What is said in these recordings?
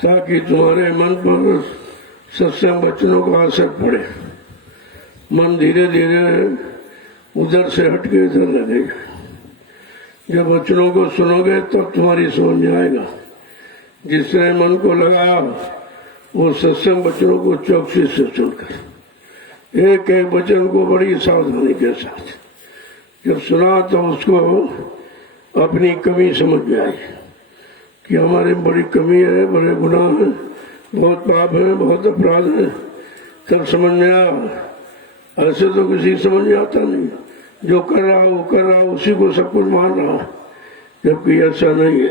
ताकि तुम्हारे मन पर सत्संग वचनों का असर पड़े। मन धीरे धीरे उधर से हटके इधर लगेगा। जब वचनों को सुनोगे तब तो तुम्हारी समझ में आएगा। जिसने मन को लगाया वो सत्संग वचनों को चौकसी से सुनकर एक एक वचन को बड़ी सावधानी के साथ जब सुना तो उसको अपनी कमी समझ में आई कि हमारे बड़ी कमी है, बड़े गुनाह है, बहुत पाप है, बहुत अपराध है। तब समझ में आया। ऐसे तो किसी समझ में आता नहीं, जो कर रहा वो कर रहा, उसी को सब कुछ मान रहा, जबकि ऐसा नहीं है।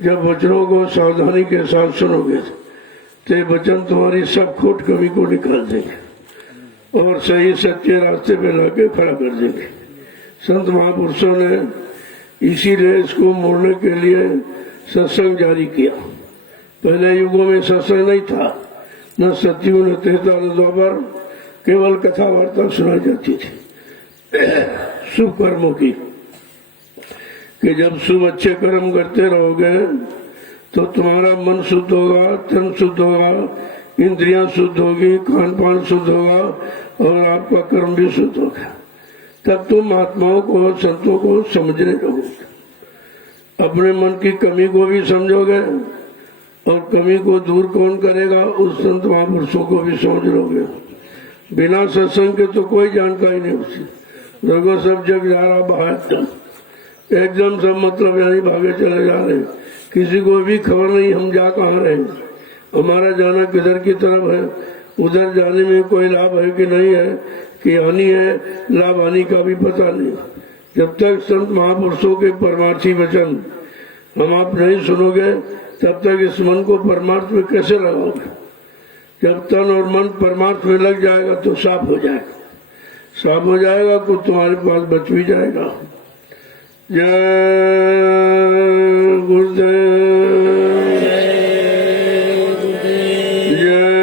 जब वचनों को सावधानी के साथ सुनोगे तो वचन तुम्हारी सब खोट कमी को निकाल देंगे और सही सच्चे रास्ते पे लाके खड़ा कर देंगे। संत महापुरुषों ने इसीलिए इसको मोड़ने के लिए सत्संग जारी किया। पहले युगों में सत्संग नहीं था, न सतयुग न त्रेता न द्वापर, केवल कथा वार्ता सुनाई जाती थी शुभ कर्मों की। कि जब शुभ अच्छे कर्म करते रहोगे तो तुम्हारा मन शुद्ध होगा, तन शुद्ध होगा, इंद्रियां शुद्ध होगी, खान पान शुद्ध होगा और आपका कर्म भी शुद्ध होगा। तब तुम महात्माओं को, संतों को समझने लगोगे, अपने मन की कमी को भी समझोगे और कमी को दूर कौन करेगा उस संत महापुरुषों को भी समझ लोगे। बिना सत्संग के तो कोई जानकारी नहीं होती। लोगों सब जग जा रहा बाहर, एकदम सब मतलब यही भागे चले जा रहे, किसी को भी खबर नहीं हम जा कहाँ रहे, हमारा जाना किधर की तरफ है, उधर जाने में कोई लाभ है कि नहीं है, कि हानि है, लाभ हानि का भी पता नहीं। जब तक संत महापुरुषों के परमार्थी वचन हम आप नहीं सुनोगे तब तक इस मन को परमार्थ में कैसे लगाओगे। जब तन और मन परमार्थ में लग जाएगा तो साफ हो जाएगा, साफ हो जाएगा तो तुम्हारे पास बच भी जाएगा। जय गुरुदेव, जय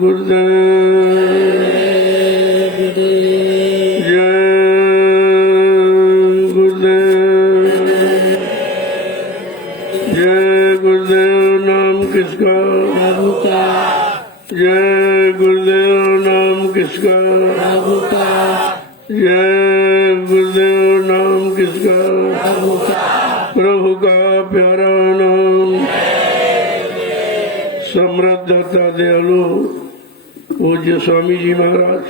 गुरुदेव, जय गुरुदेव, जय गुरुदेव। नाम किसका? प्रभु का। जय गुरुदेव। नाम किसका? प्रभु का। जय गुरुदेव। नाम किसका? प्रभु का। प्रभु का प्यारा नाम। समृद्धता दयालु पूज्य स्वामी जी महाराज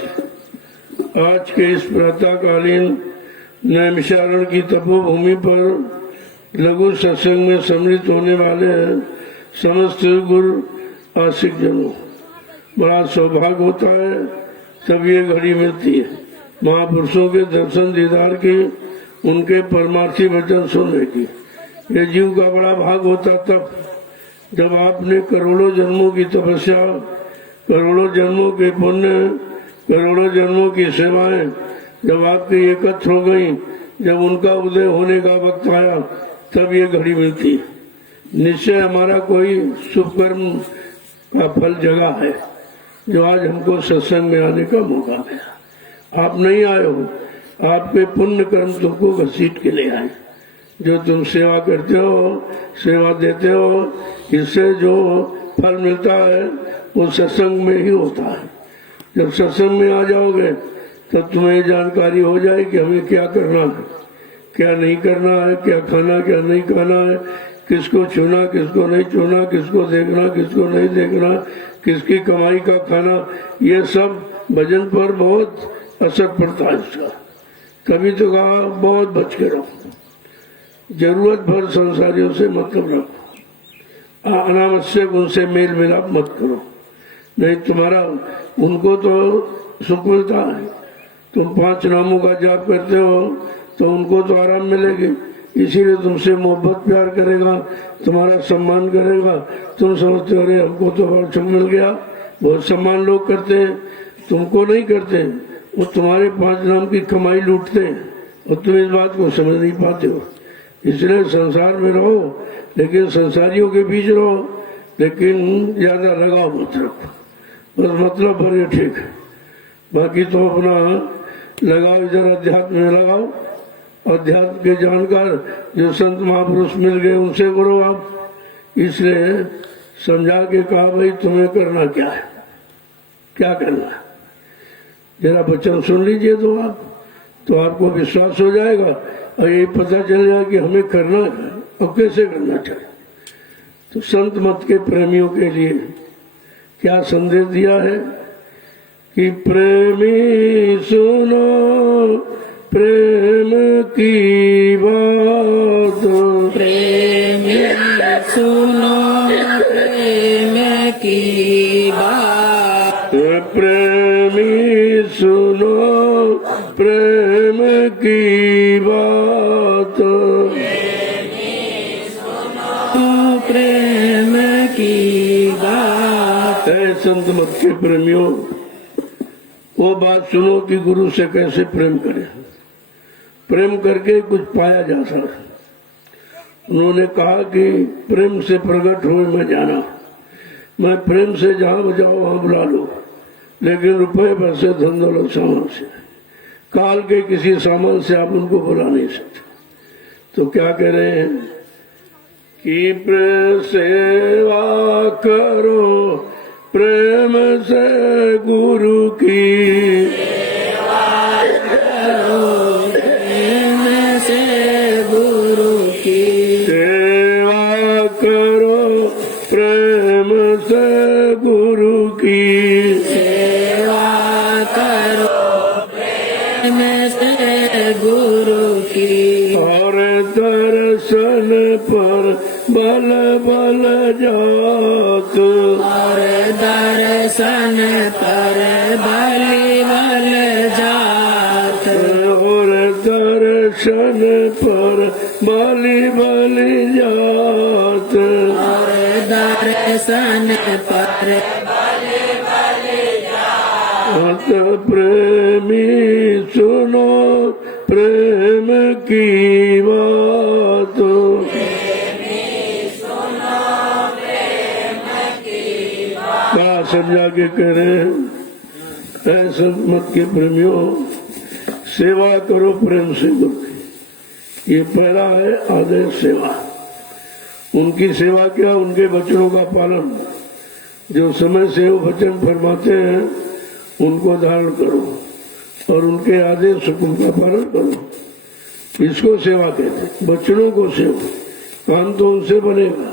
आज के इस प्रातःकालीन नैमिषारण्य की तपोभूमि पर लघु सत्संग में सम्मिलित होने वाले समस्त गुरु आशिक जनों, बड़ा सौभाग्य होता है तब ये घड़ी मिलती है महापुरुषों के दर्शन दीदार की, उनके परमार्थी वचन सुनने की। ये जीव का बड़ा भाग होता तब जब आपने करोड़ों जन्मों की तपस्या, करोड़ों जन्मों के पुण्य, करोड़ों जन्मों की सेवाएं जब आपकी एकत्र हो गई, जब उनका उदय होने का वक्त आया तब ये घड़ी मिलती। निश्चय हमारा कोई शुभ कर्म का फल जगा है जो आज हमको सत्संग में आने का मौका मिला। आप नहीं आए हो, आपके पुण्य कर्म तुमको घसीट के ले आए। जो तुम सेवा करते हो, सेवा देते हो, इससे जो फल मिलता है वो सत्संग में ही होता है। जब सत्संग में आ जाओगे तो तुम्हें जानकारी हो जाए कि हमें क्या करना है, क्या नहीं करना है, क्या खाना क्या नहीं खाना है, किसको छूना किसको नहीं छूना, किसको देखना किसको नहीं देखना, किसकी कमाई का खाना, ये सब भजन पर बहुत असर पड़ता है इसका। कभी तो कहा बहुत बच के रहो, जरूरत भर संसारियों से मतलब रखो, अनावश्यक उनसे मेल मिलाप मत करो, नहीं तुम्हारा उनको तो सुख मिलता है। तुम 5 नामों का जाप करते हो तो उनको तो आराम मिलेगी, इसीलिए तुमसे मोहब्बत प्यार करेगा, तुम्हारा सम्मान करेगा। तुम समझते हो अरे हमको तो बड़ा सुख मिल गया, बहुत सम्मान लोग करते हैं, तुमको नहीं करते, वो तुम्हारे 5 नाम की कमाई लूटते हैं और तुम इस बात को समझ नहीं पाते हो। इसलिए संसार में रहो लेकिन संसारियों के बीच रहो, लेकिन ज्यादा लगाव मत रखो, बस मतलब पर ये ठीक है। बाकी तो अपना लगाओ इधर अध्यात्म में लगाओ अध्यात्म के जानकार जो संत महापुरुष मिल गए उनसे करो आप। इसलिए समझा के कहा भाई तुम्हें करना क्या है, क्या करना है, जरा वचन सुन लीजिए तो आपको विश्वास हो जाएगा और ये पता चल जाएगा कि हमें करना है और कैसे करना चाहिए। तो संत मत के प्रेमियों के लिए क्या संदेश दिया है कि प्रेमी सुनो प्रेम की बात, प्रेमी सुनो प्रेम की बात, प्रेमी सुनो प्रेम की बात, प्रेम की बात। है संत मत के प्रेमियों, वो बात सुनो कि गुरु से कैसे प्रेम करें, प्रेम करके कुछ पाया जा सकता। उन्होंने कहा कि प्रेम से प्रकट हुए मैं जाना, मैं प्रेम से जहां बजाओ वहां बुला लो, लेकिन रुपए पैसे धन दौलत सामान से, काल के किसी सामान से आप उनको बुला नहीं सकते। तो क्या कह रहे हैं कि प्रेम सेवा करो प्रेम से गुरु की, प्रेम से गुरु की सेवा करो प्रेम से गुरु की, सेवा करो प्रेम से गुरु की। और दर्शन पर बल बल जात, और दर्शन पर बलि बल जात, और दर्शन पर बलि बलि जात, और दर्शन पर अत प्रेमी सुनो प्रेम की बात, बड़ा समझा के कह रहे हैं ऐसे मत के प्रेमियों, सेवा करो प्रेम से गुरु की। ये पहला है आदेश सेवा। उनकी सेवा क्या, उनके वचनों का पालन, जो समय से वो वचन फरमाते हैं उनको धारण करो और उनके आदेश हुक्म का पालन करो। इसको सेवा कहते हैं, वचनों को सेवा। काम तो उनसे बनेगा।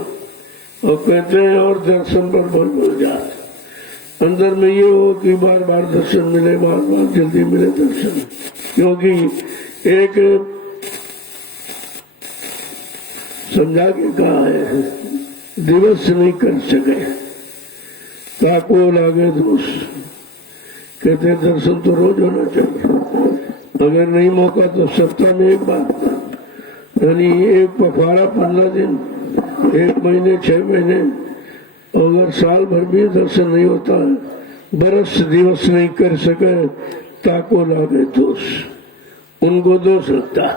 और कहते हैं और दर्शन पर बल बल जाए। अंदर में ये हो कि बार बार दर्शन मिले, बार बार जल्दी मिले दर्शन, क्योंकि एक समझा के कहा है दिवस नहीं कर सके ताको लागे दोष। कहते दर्शन तो रोज होना चाहिए, अगर नहीं मौका तो सप्ताह में एक बार, यानी एक पखवाड़ा 15 दिन, 1 महीने 6 महीने, अगर साल भर भी दर्शन नहीं होता है, बरस दिवस नहीं कर सके ताको लागे दोष, उनको दोष लगता।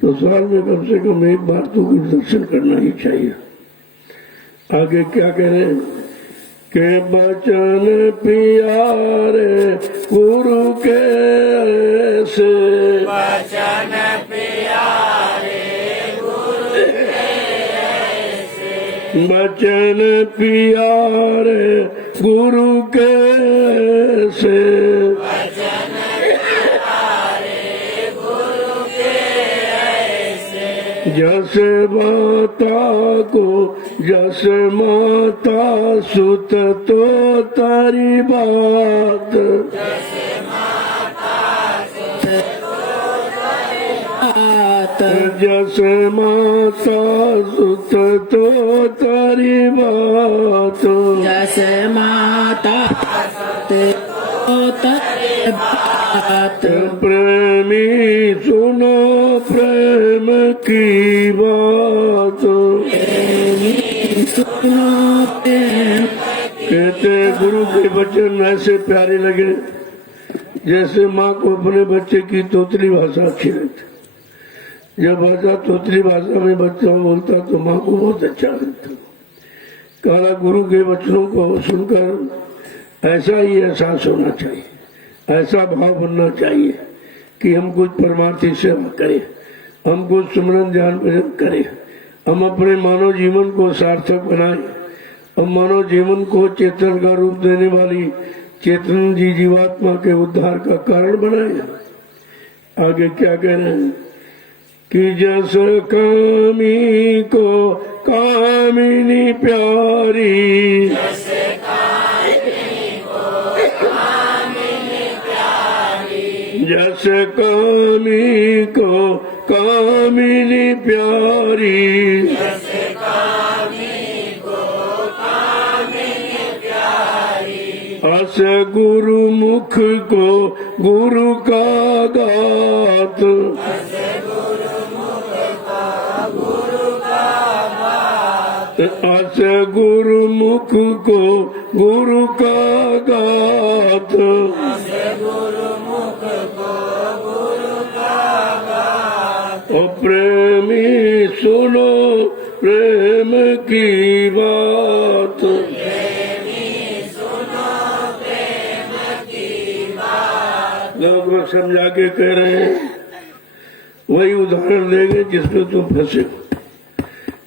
तो साल में कम से कम एक बार तो कुछ दर्शन करना ही चाहिए। आगे क्या कह रहे हैं के बचन प्यारे गुरु के ऐसे, वचन प्यारे गुरु के ऐसे, बचन प्यारे गुरु के ऐसे, वचन प्यारे गुरु के ऐसे, जस माता को जस माता सुत तो तारी बात, जस माता सुत तो तारी बात, जस माता सुत तो तारी बात, जस माता सुत तो तारी बात। प्रेमी सुनो प्रेम की बात। सुनो प्रेम, कहते गुरु के वचन ऐसे प्यारे लगे जैसे माँ को अपने बच्चे की तोतली भाषा अच्छी लगती। जब भाषा तोतली भाषा में बच्चा बोलता तो माँ को बहुत अच्छा लगता। कहा गुरु के वचनों को सुनकर ऐसा ही एहसास होना चाहिए, ऐसा भाव बनना चाहिए कि हम कुछ परमार्थी सेवा करें, हम कुछ सुमरन ध्यान भजन करें, हम अपने मानव जीवन को सार्थक बनाएं, हम मानव जीवन को चेतन का रूप देने वाली चेतन जीवात्मा के उद्धार का कारण बनाएं। आगे क्या कह रहे हैं कि जस कामी को कामिनी प्यारी, जस कामी को कामिनी प्यारी, अस गुरु मुख को गुरु का गात, अस गुरु मुख को गुरु का गात, ओ प्रेमी सुनो प्रेम की बात, लोग समझा के कह रहे हैं, वही उदाहरण देंगे जिसमें तुम फंसे हो,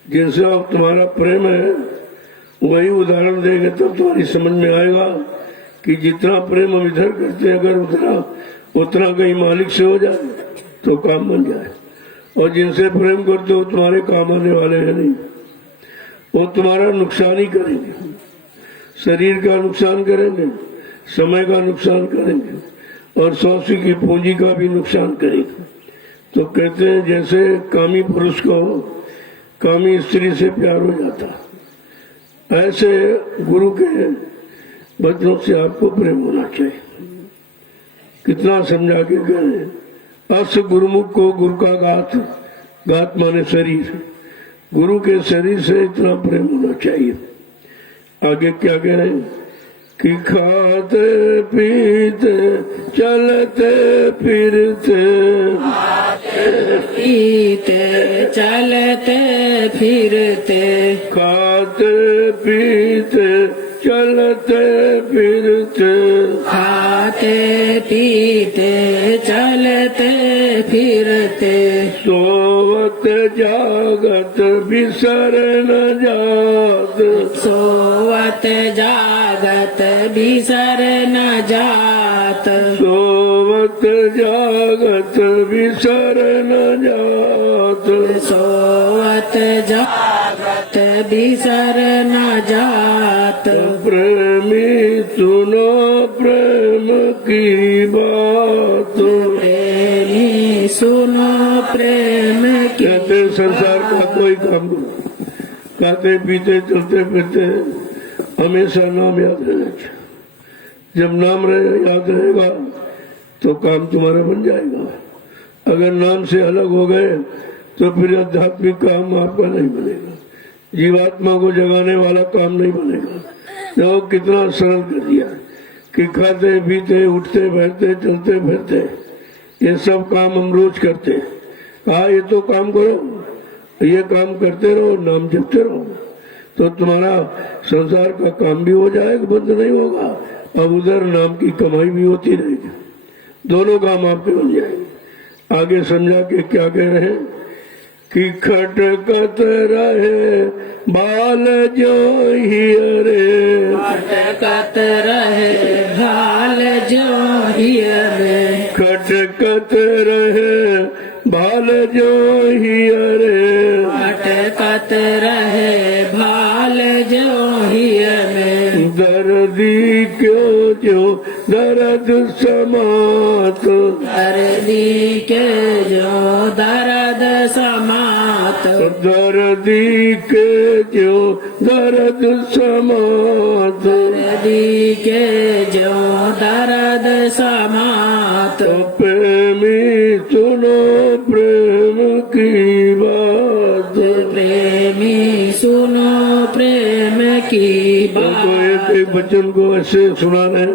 जिनसे अब तुम्हारा प्रेम है वही उदाहरण देंगे तब तुम्हारी समझ में आएगा कि जितना प्रेम हम इधर करते हैं अगर उतना कहीं मालिक से हो जाए तो काम बन जाए, और जिनसे प्रेम करते हो तुम्हारे काम आने वाले हैं नहीं, वो तुम्हारा नुकसान ही करेंगे, शरीर का नुकसान करेंगे, समय का नुकसान करेंगे और सौसी की पूंजी का भी नुकसान करेंगे। तो कहते हैं जैसे कामी पुरुष को कामी स्त्री से प्यार हो जाता, ऐसे गुरु के बच्चों से आपको प्रेम होना चाहिए। कितना समझा के कह रहे हैं, अस गुरुमुख को गुरु का गात, गात माने शरीर, गुरु के शरीर से इतना प्रेम होना चाहिए। आगे क्या कह रहे हैं कि खाते पीते चलते फिरते, पीते चलते फिरते, खाते पीते चलते फिरते, खाते पीते चलते फिरते, सोवत जागत बिसर न जात, सोवत जागत बिसर न जात, सोवत जागत बिसर न जात, सोवत जागत बिसर न जात, प्रेमी सुनो प्रेम की बात, प्रेमी सुनो प्रेम की कहते संसार का कोई काम नहीं, खाते पीते चलते फिरते हमेशा नाम याद रहना चाहिए। जब नाम याद रहेगा तो काम तुम्हारा बन जाएगा। अगर नाम से अलग हो गए तो फिर आध्यात्मिक काम आपका नहीं बनेगा, जीवात्मा को जगाने वाला काम नहीं बनेगा। तो कितना सरल कर दिया कि खाते पीते उठते बैठते चलते फिरते ये सब काम हम रोज करते हैं। कहा ये तो काम करो, ये काम करते रहो, नाम जपते रहो, तो तुम्हारा संसार का काम भी हो जाएगा, बंद नहीं होगा, अब उधर नाम की कमाई भी होती रहेगी, दोनों काम आपके बन जाएंगे। आगे समझा के क्या कह रहे हैं कि खटकत रहे बाल जो हियरे, खटकत रहे भाल जो हियरे, खटकत रहे बाल जो हियरे, खटकत रहे भाल जो हियरे, दर्दी क्यों जो दर्द समात, दर्दी के जो दर्द समात, दर्दी के जो दर्द समात, दर्दी के जो दर्द समात, प्रेमी सुनो प्रेम की बात, प्रेमी सुनो प्रेम की बात। तो एक बच्चन को ऐसे सुना रहे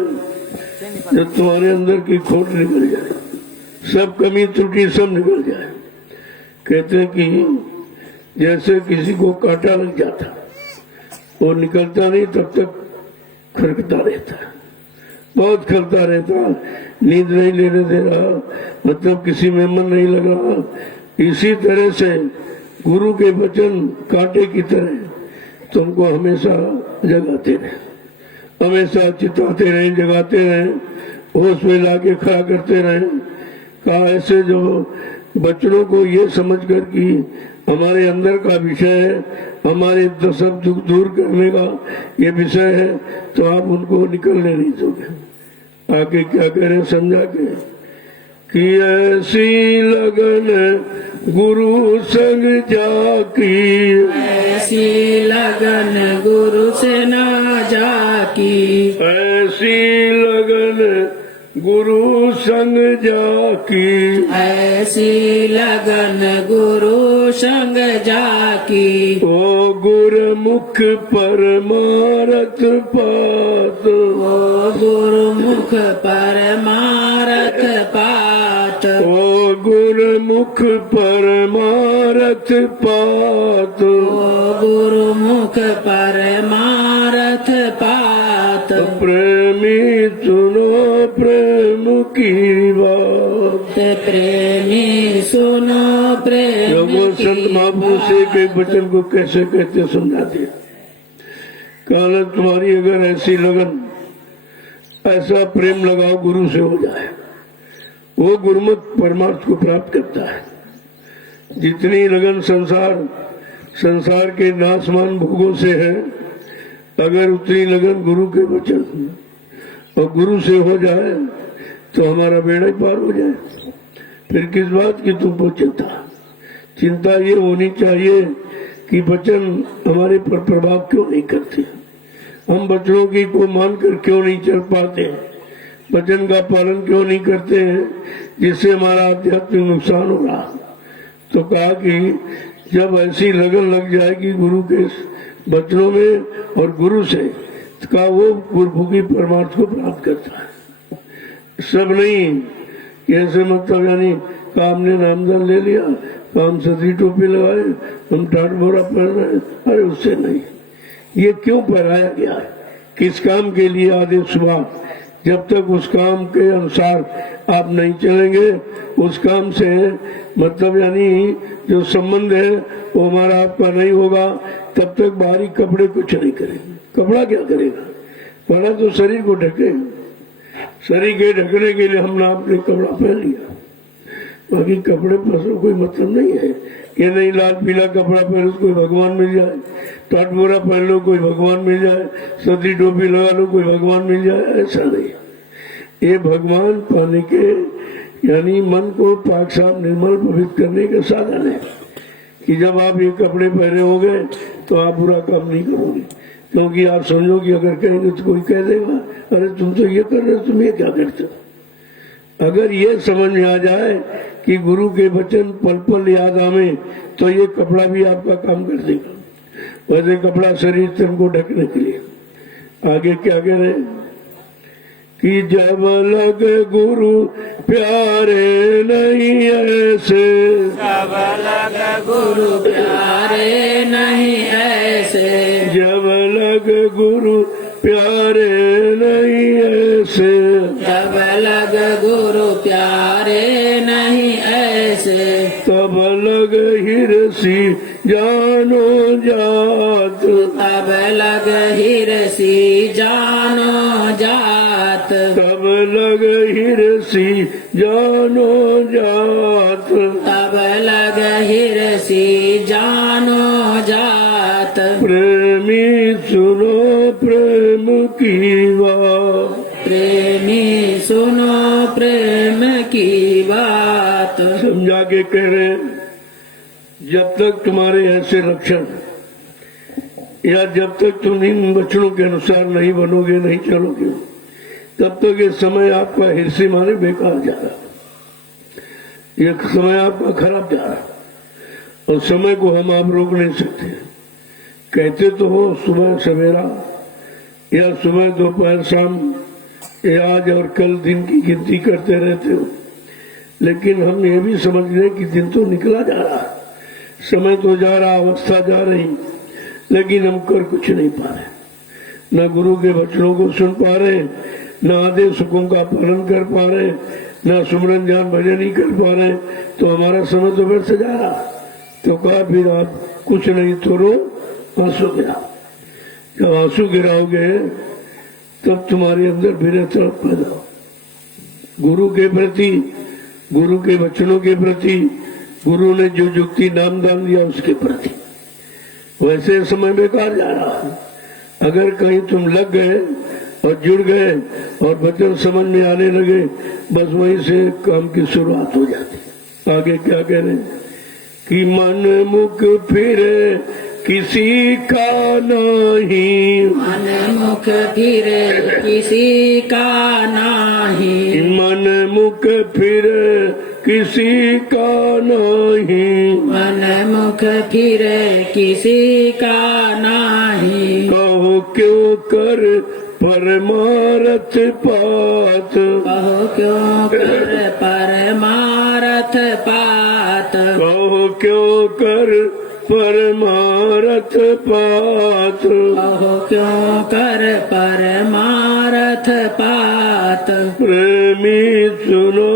जब तुम्हारे अंदर की खोट निकल जाए, सब कमी त्रुटि सब निकल जाए। कहते हैं कि जैसे किसी को कांटा लग जाता, वो निकलता नहीं तब तक खरकता रहता है, बहुत खलता रहता, नींद नहीं लेने दे रहा, मतलब किसी में मन नहीं लग रहा। इसी तरह से गुरु के वचन कांटे की तरह तुमको हमेशा जगाते रहे, हमेशा चिताते रहे, जगाते रहे, होश में लाके खड़ा करते रहे। कहा ऐसे जो बच्चों को ये समझकर कि हमारे अंदर का विषय है, हमारे सब दुख दूर करने का ये विषय है, तो आप उनको निकलने नहीं दोगे। आगे क्या कह रहे समझा के कि ऐसी लगन गुरु संग जाकी, ऐसी लगन गुरु से ना जाकी, ऐसी लगन गुरु संग जाकी, ऐसी लगन गुरु संग जाकी। ओ गुरमुख परमारथ पात, ओ गुरुमुख परमारथ पात, ओ गुरमुख परमारथ पात, ओ गुरुमुख परमारथ पात। प्रेमी सुनो प्रेम की बात। प्रेमी सुनो प्रेम जब वो संत महापुरुष से के वचन को कैसे कहते समझा दिया। कहना तुम्हारी अगर ऐसी लगन, ऐसा प्रेम लगाओ गुरु से हो जाए, वो गुरुमत परमार्थ को प्राप्त करता है। जितनी लगन संसार के नाशमान भोगों से है, अगर उतनी लगन गुरु के वचन और गुरु से हो जाए तो हमारा बेड़ा ही पार हो जाए। फिर किस बात की तुमको चिंता ये होनी चाहिए कि वचन हमारे पर प्रभाव क्यों नहीं करते, हम बच्चों की को मानकर क्यों नहीं चल पाते, वचन का पालन क्यों नहीं करते हैं, जिससे हमारा आध्यात्मिक नुकसान हो रहा। तो कहा कि जब ऐसी लगन लग जाएगी गुरु के वचनों में और गुरु से, का वो गुरुमुखी परमार्थ को प्राप्त करता है। सब नहीं ऐसे मतलब यानी काम ने नामदान ले लिया, काम सदी टोपी लगाए, हम टाट बोरा पहन रहे, अरे उससे नहीं। ये क्यों पहनाया गया है, किस काम के लिए आदेश सुबह, जब तक उस काम के अनुसार आप नहीं चलेंगे, उस काम से मतलब यानी जो संबंध है वो हमारा आपका नहीं होगा, तब तक बाहरी कपड़े कुछ नहीं करेंगे। कपड़ा क्या करेगा, कपड़ा तो शरीर को ढके, शरीर के ढकने के लिए हमने आपने कपड़ा पहन लिया, बाकी कपड़े पर कोई मतलब नहीं है। ये नहीं लाल पीला कपड़ा पहनो कोई भगवान मिल जाए, टाट बोरा पहन लो कोई भगवान मिल जाए, सदी टोपी लगा लो कोई भगवान मिल जाए, ऐसा नहीं। ये भगवान पाने के यानी मन को पाक साफ निर्मल पवित्र करने का साधन है कि जब आप ये कपड़े पहने होंगे तो आप बुरा काम नहीं करोगे, क्योंकि आप समझो कि अगर कहेंगे तो कोई कह देगा अरे तुम तो ये कर रहे हो, तुम ये क्या करते हो। अगर ये समझ में आ जाए कि गुरु के वचन पल पल याद आवे तो ये कपड़ा भी आपका काम कर देगा। वैसे कपड़ा शरीर तन को ढकने के लिए। आगे क्या कह रहे कि जब लग गुरु प्यारे नहीं ऐसे, जब लग गुरु प्यारे नहीं ऐसे, जब लग गुरु प्यारे नहीं ऐसे, जब लग गुरु प्यारे नहीं ऐसे, तब लग हिरसी जानो जात, तब लग हिरसी जानो जात, तब लग हिरसी जानो जात, तब लग हिरसी जानो जात। प्रेमी सुनो प्रेम की बात, प्रेमी सुनो प्रेम की बात। समझा के कह रहे हैं, जब तक तुम्हारे ऐसे लक्षण या जब तक तुम इन वचनों के अनुसार नहीं बनोगे, नहीं चलोगे, तब तक ये समय आपका हिरसी माने बेकार जा रहा, ये समय आपका खराब जा रहा। और समय को हम आप रोक नहीं सकते। कहते तो हो सुबह सवेरा या सुबह दोपहर शाम, ये आज और कल दिन की गिनती करते रहते हो, लेकिन हम ये भी समझ रहे कि दिन तो निकला जा रहा, समय तो जा रहा, अवस्था जा रही, लेकिन हम कर कुछ नहीं पा रहे। न गुरु के वचनों को सुन पा रहे, ना आदे सुखों का पालन कर पा रहे, ना सुमरन ध्यान भजन ही कर पा रहे, तो हमारा समय तो व्यर्थ जा रहा। तो कहा फिर आप कुछ नहीं तो रो, आंसू गिराओ। जब आंसू गिराओगे तब तुम्हारे अंदर फिर तड़प पैदा हो, गुरु के प्रति, गुरु के वचनों के प्रति, गुरु ने जो युक्ति नाम दान दिया उसके प्रति। वैसे समय बेकार जा रहा है। अगर कहीं तुम लग गए और जुड़ गए और वचन समझ में आने लगे, बस वहीं से काम की शुरुआत हो जाती। आगे क्या कह रहे हैं कि मन मुख फिरे किसी का नहीं, मन मुख फिरे किसी का नाही, मन मुख फिरे किसी का नहीं, मन मुख फिरे किसी का नाही, कहो क्यों कर परमारथ पात, कहो क्यों कर परमारथ पात, कहो क्यों कर परमारथ पात, कहो क्यों कर परमारथ पात, प्रेमी सुनो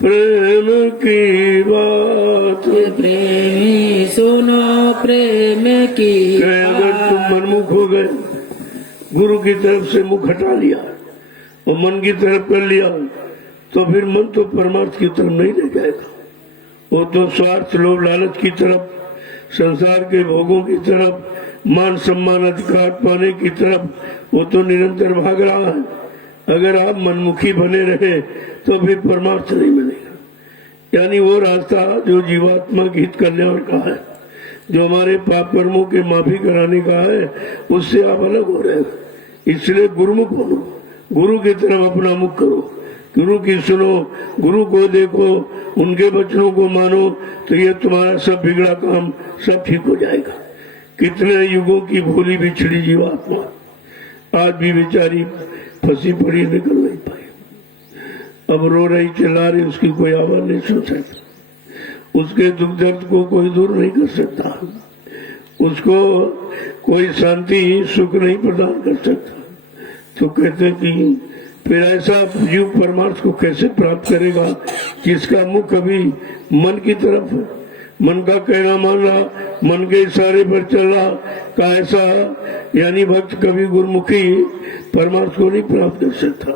प्रेम की बात। प्रेमी सुनो प्रेम की अगर तुम बात। मनमुख हो गए, गुरु की तरफ से मुख हटा लिया और मन की तरफ कर लिया, तो फिर मन तो परमार्थ की तरफ नहीं ले जाएगा। वो तो स्वार्थ लोभ लालच की तरफ, संसार के भोगों की तरफ, मान सम्मान अधिकार पाने की तरफ वो तो निरंतर भाग रहा है। अगर आप मनमुखी बने रहे तो फिर परमार्थ नहीं मिलेगा। यानी वो रास्ता जो जीवात्मा के हित कल्याण का है, जो हमारे पाप कर्मों के माफी कराने का है, उससे आप अलग हो रहे हो। इसलिए गुरुमुख बनो, गुरु की तरफ अपना मुख करो, गुरु की सुनो, गुरु को देखो, उनके वचनों को मानो, तो ये तुम्हारा सब बिगड़ा काम सब ठीक हो जाएगा। कितने युगों की भूली बिछड़ी जीवात्मा आज भी बेचारी फंसी पड़ी, निकल नहीं पाई। अब रो रही, चिल्ला रही, उसकी कोई आवाज नहीं सुन सकता, उसके दुख दर्द को कोई दूर नहीं कर सकता, उसको कोई शांति सुख नहीं प्रदान कर सकता। तो कहते कि फिर ऐसा जीव परमार्थ को कैसे प्राप्त करेगा जिसका मुख अभी मन की तरफ है, मन का कहना मान रहा, मन के इशारे पर चल रहा का ऐसा। यानी भक्त कभी गुरुमुखी परमार्थ को नहीं प्राप्त कर सकता।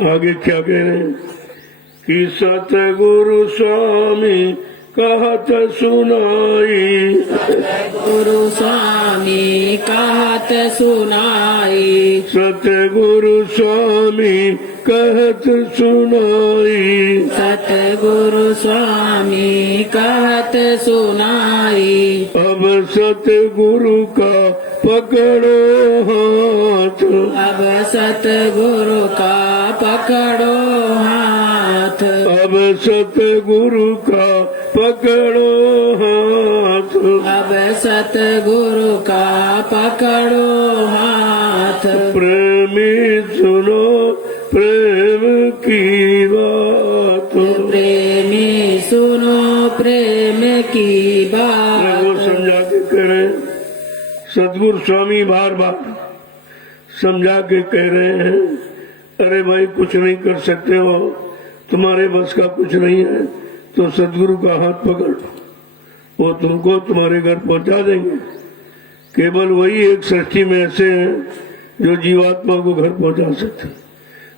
आगे क्या कह रहे हैं कि सतगुरु स्वामी कहत सुनाई, गुरु स्वामी कहत सुनाई, सतगुरु स्वामी कहत सुनाई, सतगुरु स्वामी कहत सुनाई, अब सतगुरु का पकड़ो हाथ, अब सतगुरु का पकड़ो हाथ, अब सतगुरु का पकड़ो हाथ, अब सतगुरु का पकड़ो हाथ, प्रेमी सुनो प्रेम की बात, प्रेमी सुनो प्रेम की वो बात। समझा के कह रहे, सदगुरु स्वामी बार बार समझा के कह रहे हैं, अरे भाई कुछ नहीं कर सकते हो, तुम्हारे बस का कुछ नहीं है, तो सदगुरु का हाथ पकड़ लो, वो तुमको तुम्हारे घर पहुंचा देंगे। केवल वही एक सृष्टि में ऐसे हैं जो जीवात्मा को घर पहुंचा सकते,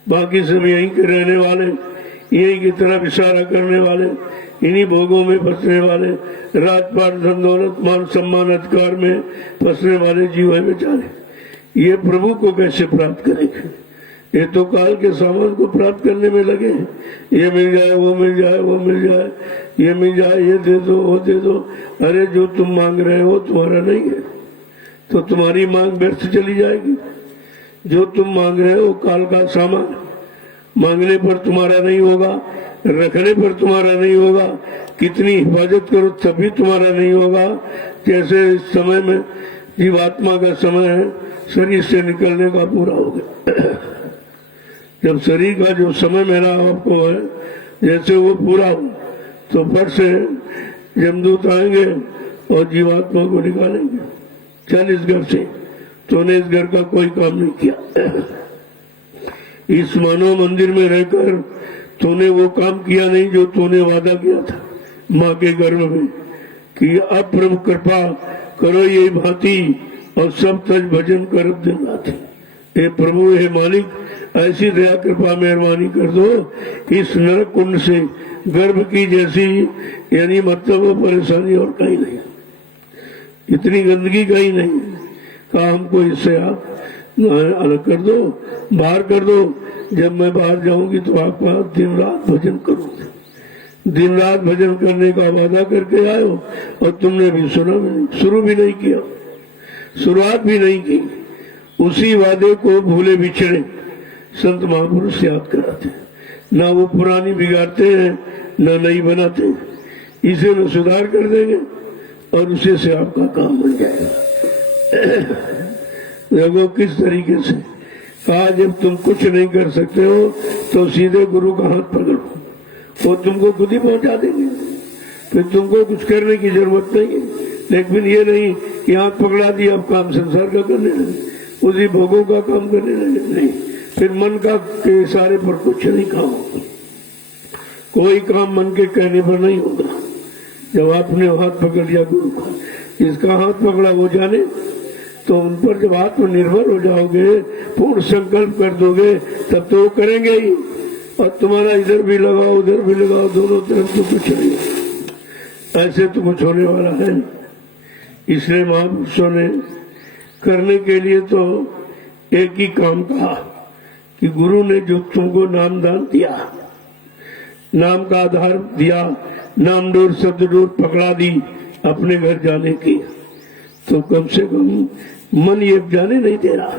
बाकी सब यहीं के रहने वाले, यहीं की तरफ इशारा करने वाले, इन्हीं भोगों में फंसने वाले, राजपाट धन दौलत मान सम्मान अधिकार में फंसने वाले जीव है बेचारे। ये प्रभु को कैसे प्राप्त करेंगे? ये तो काल के सामान को प्राप्त करने में लगे, ये मिल जाए, वो मिल जाए, वो मिल जाए, ये मिल जाए, ये दे दो, वो दे दो। अरे जो तुम मांग रहे हो तुम्हारा नहीं है, तो तुम्हारी मांग व्यर्थ चली जाएगी। जो तुम मांग रहे हो काल का सामान, मांगने पर तुम्हारा नहीं होगा, रखने पर तुम्हारा नहीं होगा, कितनी हिफाजत करो तभी तुम्हारा नहीं होगा। जैसे इस समय में जीवात्मा का समय है शरीर से निकलने का पूरा हो गया। जब शरीर का जो समय मेरा आपको है जैसे वो पूरा हो, तो फट से यमदूत आएंगे और जीवात्मा को निकालेंगे। चल इस घर से, तूने इस घर का कोई काम नहीं किया। इस मानव मंदिर में रहकर तूने वो काम किया नहीं जो तूने वादा किया था माँ के गर्भ में कि अब प्रभु कृपा करो ये भांति और सब तज भजन कर दिन रात। हे प्रभु, हे मालिक, ऐसी दया कृपा मेहरबानी कर दो इस नरक कुंड से गर्भ की जैसी यानी मतलब वो परेशानी और कहीं नहीं, इतनी गंदगी कहीं नहीं। कहा हमको इससे आप अलग कर दो, बाहर कर दो। जब मैं बाहर जाऊंगी तो आपका दिन रात भजन करूंगी। दिन रात भजन करने का वादा करके आयो और तुमने भी सुना नहीं, शुरू भी नहीं किया, शुरुआत भी नहीं की। उसी वादे को भूले बिछड़े संत महापुरुष याद कराते, ना वो पुरानी बिगाड़ते हैं ना नई बनाते। इसे न सुधार कर देंगे और उसी से आपका काम बन जाएगा। देखो किस तरीके से कहा, जब तुम कुछ नहीं कर सकते हो तो सीधे गुरु का हाथ पकड़ो, वो तुमको खुद ही पहुंचा देंगे, फिर तुमको कुछ करने की जरूरत नहीं है। लेकिन ये नहीं कि हाथ पकड़ा दिया अब काम संसार का करने लगे, उसी भोगों का काम करने लगे, नहीं। फिर मन का के इशारे पर कुछ नहीं काम होगा, कोई काम मन के कहने पर नहीं होगा। जब आपने हाथ पकड़ लिया गुरु का, जिसका हाथ पकड़ा वो जाने, तो उन पर जब आत्मनिर्भर हो जाओगे, पूर्ण संकल्प कर दोगे, तब तो वो करेंगे ही। और तुम्हारा इधर भी लगाओ उधर भी लगाओ, दोनों तरफ तो कुछ नहीं, ऐसे तो कुछ होने वाला है। इसलिए महापुरुषों ने करने के लिए तो एक ही काम कहा कि गुरु ने जो तुमको नाम दान दिया, नाम का आधार दिया, नाम डोर शब्द डोर पकड़ा दी अपने घर जाने की, तो कम से कम मन ये जाने नहीं दे रहा।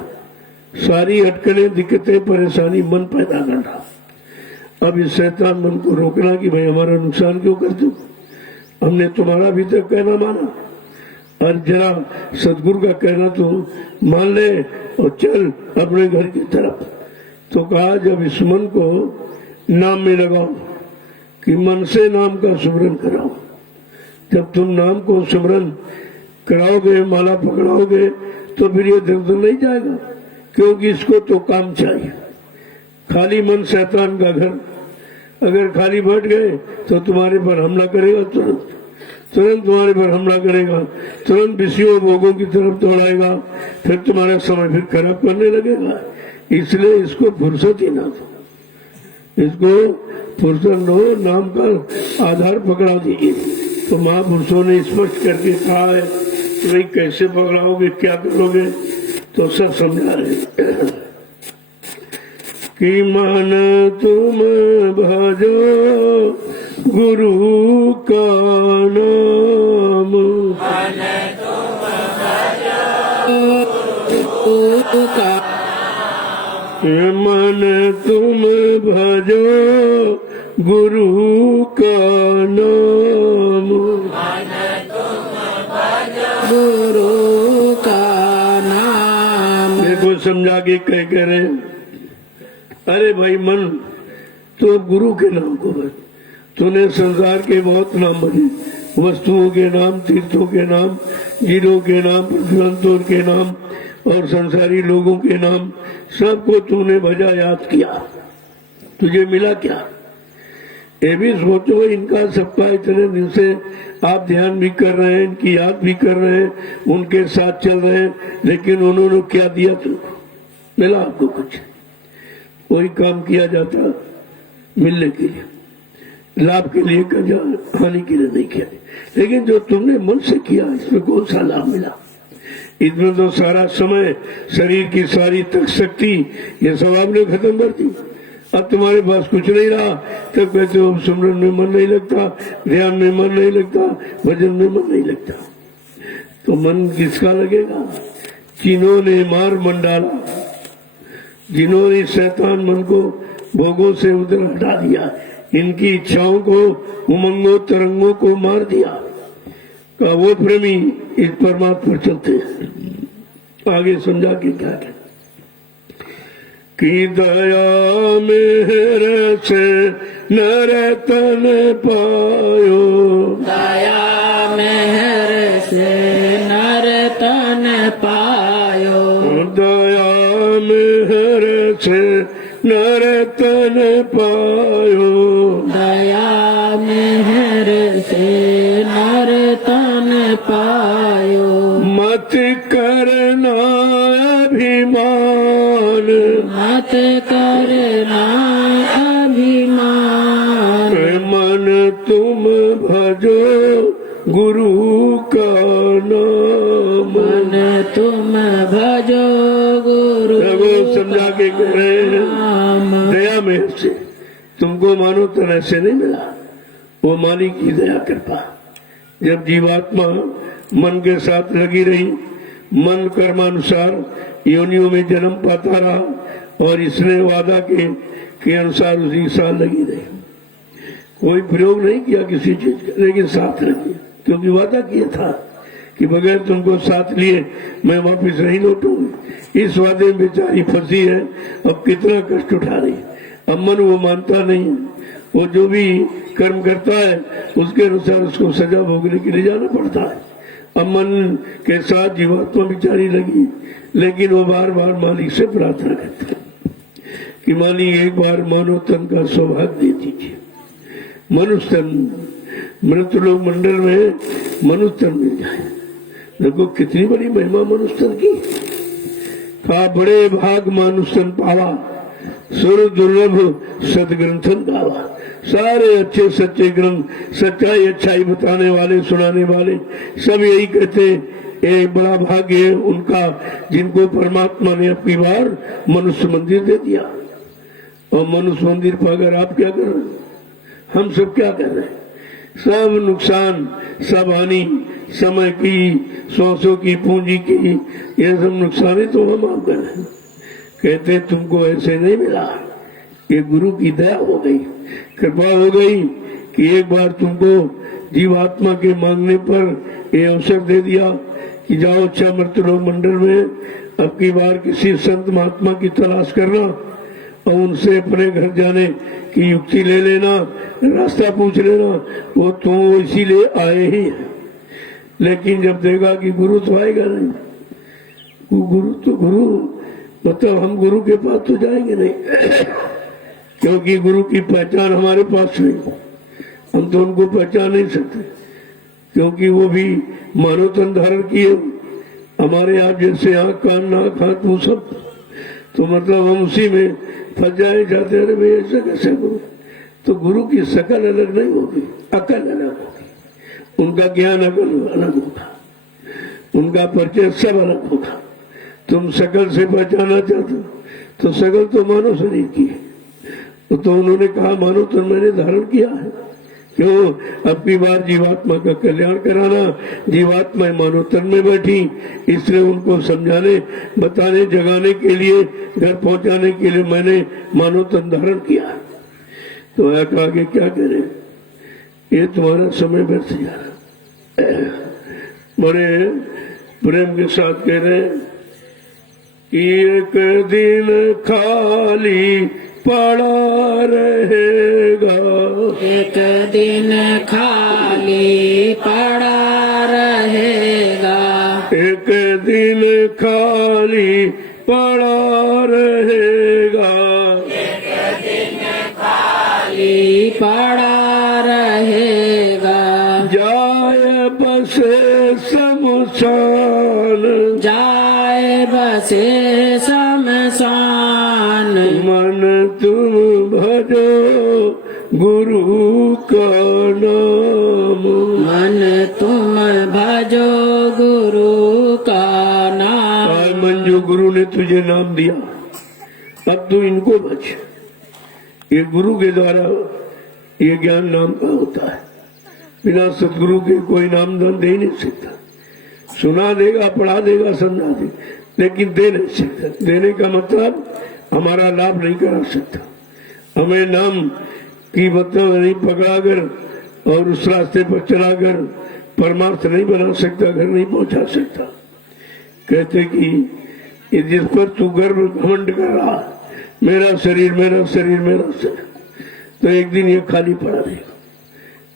सारी अटकलें दिक्कतें परेशानी मन पैदा कर रहा। अब इस शैतान मन को रोकना कि भाई हमारा नुकसान क्यों कर दो, हमने तुम्हारा भी तक कहना माना, और जरा सदगुरु का कहना तो मान ले और चल अपने घर की तरफ। तो कहा जब इस मन को नाम में लगाओ कि मन से नाम का सुमरन कराओ। जब तुम नाम को सुमरन कराओगे, माला पकड़ाओगे, तो फिर ये दर्द नहीं जाएगा, क्योंकि इसको तो काम चाहिए। खाली मन शैतान का घर, अगर खाली बैठ गए तो तुम्हारे पर हमला करेगा, तुरंत तुरंत तुम्हारे पर हमला करेगा, तुरंत विषयों भोगों की तरफ दौड़ाएगा, फिर तुम्हारा समय फिर खराब करने लगेगा। इसलिए इसको फुर्सत ही ना दो, इसको फुर्सत लो, नाम का आधार पकड़ा दीजिए। तो महापुरुषों ने स्पष्ट करके कहा है कि भाई कैसे पकड़ाओगे, क्या करोगे, तो सब समझा रहे कि मन तुम भजो गुरु का नाम, मन तुम भजो गुरु का, मन तुम भजो गुरु का नाम, मन तुम भजो गुरु का नाम। देखो समझा के कह करे, अरे भाई मन तो गुरु के नाम को बस, तूने संसार के बहुत नाम बने, वस्तुओं के नाम, तीर्थों के नाम, जीरों के नाम, प्रतिवंतों के नाम और संसारी लोगों के नाम, सबको तूने भजा, याद किया, तुझे मिला क्या? ये भी सोचो, इनका सबका इतने दिन से आप ध्यान भी कर रहे हैं, इनकी याद भी कर रहे हैं, उनके साथ चल रहे हैं, लेकिन उन्होंने क्या दिया तुमको? मिला आपको कुछ? कोई काम किया जाता मिलने के लिए, लाभ के लिए कर, हानि के लिए नहीं किया। लेकिन जो तुमने मन से किया, इसमें कौन सा लाभ मिला? इसमें तो सारा समय, शरीर की सारी तक शक्ति, ये सब आपने खत्म कर दी। अब तुम्हारे पास कुछ नहीं रहा, तब कहते हो सुमरन में मन नहीं लगता, ध्यान में मन नहीं लगता, भजन में मन नहीं लगता। तो मन किसका लगेगा? जिन्होंने मार मन डाला, जिन्होंने शैतान मन को भोगों से उधर हटा दिया, इनकी इच्छाओं को, उमंगों तरंगों को मार दिया, का वो प्रेमी इस परमात्मा पर चलते हैं। आगे समझा के क्या कहते कि दया मेहर से नर तन पायो, दया मेहर से नर तन पायो, दया मेहर से नर तन पायो। दया मेहर से नर तन पायो। मत करना अभिमान, मत करना अभिमान। मन तुम भजो गुरु का नाम। मन तुम भजो गुरु वो समझा के कह रहे हैं नाम। दया में से तुमको मानो तो ऐसे नहीं मिला, वो मालिक की दया कृपा। जब जीवात्मा मन के साथ लगी रही, मन कर्मानुसार योनियों में जन्म पाता रहा और इसने वादा के अनुसार उसी साल लगी रही। कोई प्रयोग नहीं किया किसी चीज का, लेकिन साथ रही, क्योंकि वादा किया था कि बगैर तुमको साथ लिए मैं वापिस नहीं लौटूंगी। इस वादे में बेचारी फंसी है, अब कितना कष्ट उठा रही। अब मन वो मानता नहीं, वो जो भी कर्म करता है उसके अनुसार उसको सजा भोगने के लिए जाना पड़ता है। अब मन के साथ जीवात्मा बेचारी लगी, लेकिन वो बार बार मालिक से प्रार्थना करता है कि मालिक एक बार मानव तन का सौभाग्य दे दीजिए। मनुष्य तन, मृतलोक मंडल में मनुष्य तन मिल जाए। देखो कितनी बड़ी महिमा मनुष्य तन की। का बड़े भाग मनुष्य तन पावा, सुर दुर्लभ सदग्रंथन गावा। सारे अच्छे सच्चे ग्रंथ, सच्चाई अच्छाई बताने वाले, सुनाने वाले सब यही कहते एक बड़ा भाग्य है उनका जिनको परमात्मा ने अपनी बार मनुष्य मंदिर दे दिया। और मनुष्य मंदिर पर अगर आप क्या कर रहे हैं, हम सब क्या कर रहे हैं? सब नुकसान, सब हानि, समय की, श्वासों की, पूंजी की, ये सब नुकसान तो हम आप कर रहे हैं। कहते तुमको ऐसे नहीं मिला, ये गुरु की दया हो गई, कृपा हो गई कि एक बार तुमको जीवात्मा के मांगने पर ये अवसर दे दिया कि जाओ अच्छा मृतलोक मंडल में अब की बार किसी संत महात्मा की तलाश करना और उनसे अपने घर जाने की युक्ति ले लेना, रास्ता पूछ लेना, वो तो इसीलिए आए ही है। लेकिन जब देगा कि गुरु तो आएगा नहीं, गुरु तो गुरु मतलब हम गुरु के पास तो जाएंगे नहीं क्योंकि गुरु की पहचान हमारे पास हुई, हम तो उनको पहचान नहीं सकते क्योंकि वो भी मानव तन धारण किए हमारे आप जैसे आँख कान नाक हाथ मुंह सब, तो मतलब हम उसी में फंस जाए जाते हैं। भाई ऐसा कैसे गुरु? तो गुरु की शकल अलग नहीं होगी, अकल अलग होगी, उनका ज्ञान अलग होगा, उनका परिचय सब अलग होगा। तुम शकल से पहचाना चाहते हो तो शकल तो मानव शरीर की है, तो उन्होंने कहा मानव तन मैंने धारण किया है। क्यों? अपनी बार जीवात्मा का कल्याण कराना, जीवात्मा मानव तन में बैठी, इसलिए उनको समझाने, बताने, जगाने के लिए, घर पहुंचाने के लिए मैंने मानव तन धारण किया। तो आगे क्या करें, ये तुम्हारा समय व्यर्थ जा रहा। बड़े प्रेम के साथ कह रहे कि एक दिन खाली पड़ा रहेगा, एक दिन खाली पड़ा रहेगा, एक दिन खाली पड़ा रहेगा, एक दिन खाली पड़ा रहेगा। जाए बसे शमशान, जाए बसे शमशान, मन तुम भजो गुरु का नाम, मन तुम भजो गुरु का नाम। आज मन जो गुरु ने तुझे नाम दिया, अब तू इनको भज। ये गुरु के द्वारा ये ज्ञान नाम का होता है, बिना सदगुरु के कोई नाम दान दे नहीं सकता। सुना देगा, पढ़ा देगा, समझा देगा, लेकिन दे नहीं सकता। देने का मतलब हमारा लाभ नहीं करा सकता, हमें नाम की मतलब नहीं पकड़ाकर और उस रास्ते पर चलाकर परमार्थ नहीं बना सकता, घर नहीं पहुंचा सकता। कहते कि ये जिस पर तू गर्व घमंड कर रहा, मेरा शरीर मेरा शरीर मेरा शरीर, तो एक दिन ये खाली पड़ा रहेगा,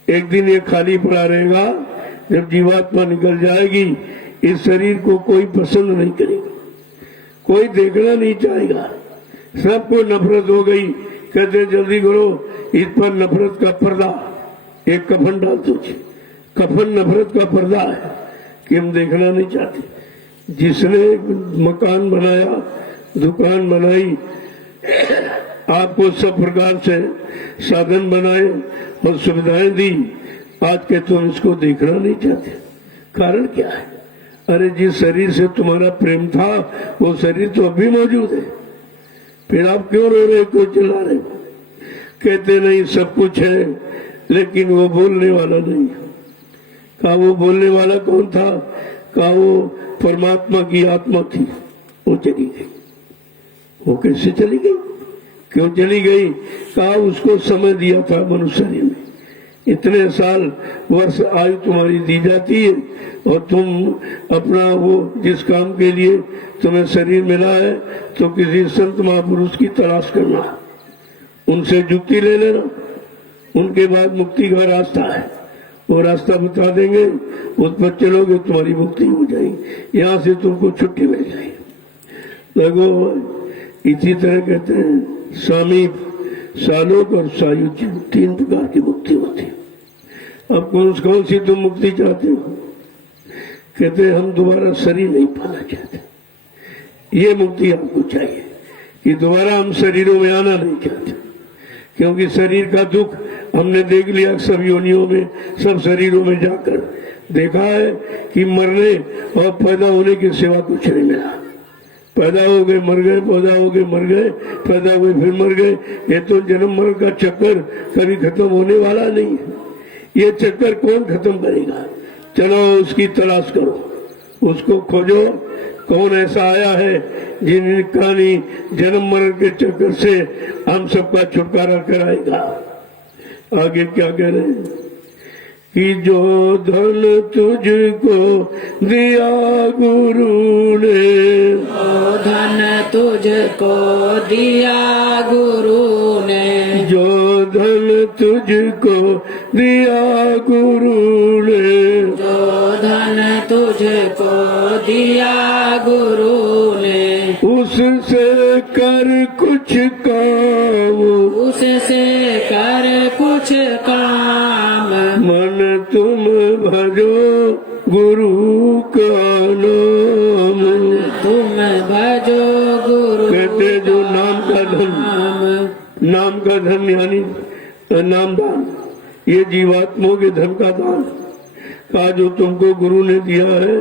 एक दिन ये खाली पड़ा रहेगा। जब जीवात्मा निकल जाएगी, इस शरीर को कोई पसंद नहीं करेगा, कोई देखना नहीं चाहेगा, सबको नफरत हो गई। कहते जल्दी करो, इस पर नफरत का पर्दा, एक कफन डाल दीजिए। कफन नफरत का पर्दा है कि हम देखना नहीं चाहते। जिसने मकान बनाया, दुकान बनाई, आपको सब प्रकार से साधन बनाए और सुविधाएं दी, आज के तुम इसको देखना नहीं चाहते। कारण क्या है? अरे जिस शरीर से तुम्हारा प्रेम था वो शरीर तो अभी मौजूद है, फिर आप क्यों रो रहे, क्यों चिल्ला रहे? कहते नहीं सब कुछ है लेकिन वो बोलने वाला नहीं। कहा वो बोलने वाला कौन था? कहा वो परमात्मा की आत्मा थी, वो चली गई। वो कैसे चली गई, क्यों चली गई? कहा उसको समय दिया था मनुष्य शरीर में, इतने साल वर्ष आयु तुम्हारी दी जाती है और तुम अपना वो जिस काम के लिए तुम्हें शरीर मिला है तो किसी संत महापुरुष की तलाश करना, उनसे जुक्ति ले लेना, उनके बाद मुक्ति का रास्ता है, वो रास्ता बता देंगे, उस पर चलोगे तुम्हारी मुक्ति हो जाएगी, यहाँ से तुमको छुट्टी मिल जाएगी। लगो इसी तरह कहते हैं सामीप, सालोक और सायुज्य, 3 प्रकार की मुक्ति होती है। अब कौन सी तुम मुक्ति चाहते हो? कहते हम दोबारा शरीर नहीं पाना चाहते, ये मुक्ति आपको चाहिए कि दोबारा हम शरीरों में आना नहीं चाहते, क्योंकि शरीर का दुख हमने देख लिया सब योनियों में, सब शरीरों में जाकर देखा है कि मरने और पैदा होने के सिवा कुछ नहीं मिला। पैदा हो गए मर गए, पैदा हो गए मर गए, पैदा हुए फिर मर गए। ये तो जन्म मरण का चक्कर कभी खत्म होने वाला नहीं है। ये चक्कर कौन खत्म करेगा? चलो उसकी तलाश करो, उसको खोजो, कौन ऐसा आया है जिनका जन्म मरण के चक्कर से हम सबका छुटकारा कराएगा। आगे क्या कह रहे हैं कि जो धन तुझको दिया गुरु ने, जो धन तुझको दिया गुरु ने, जो धन तुझको दिया गुरु ने, जो धन तुझको दिया गुरु ने, उससे कर कुछ काम, उससे कर कुछ काम, मन तुम भजो गुरु का नाम। तुम भजो गुरु कहते जो नाम का धन, नाम का धन यानी नाम दान, ये जीवात्माओं के धन का दान का जो तुमको गुरु ने दिया है,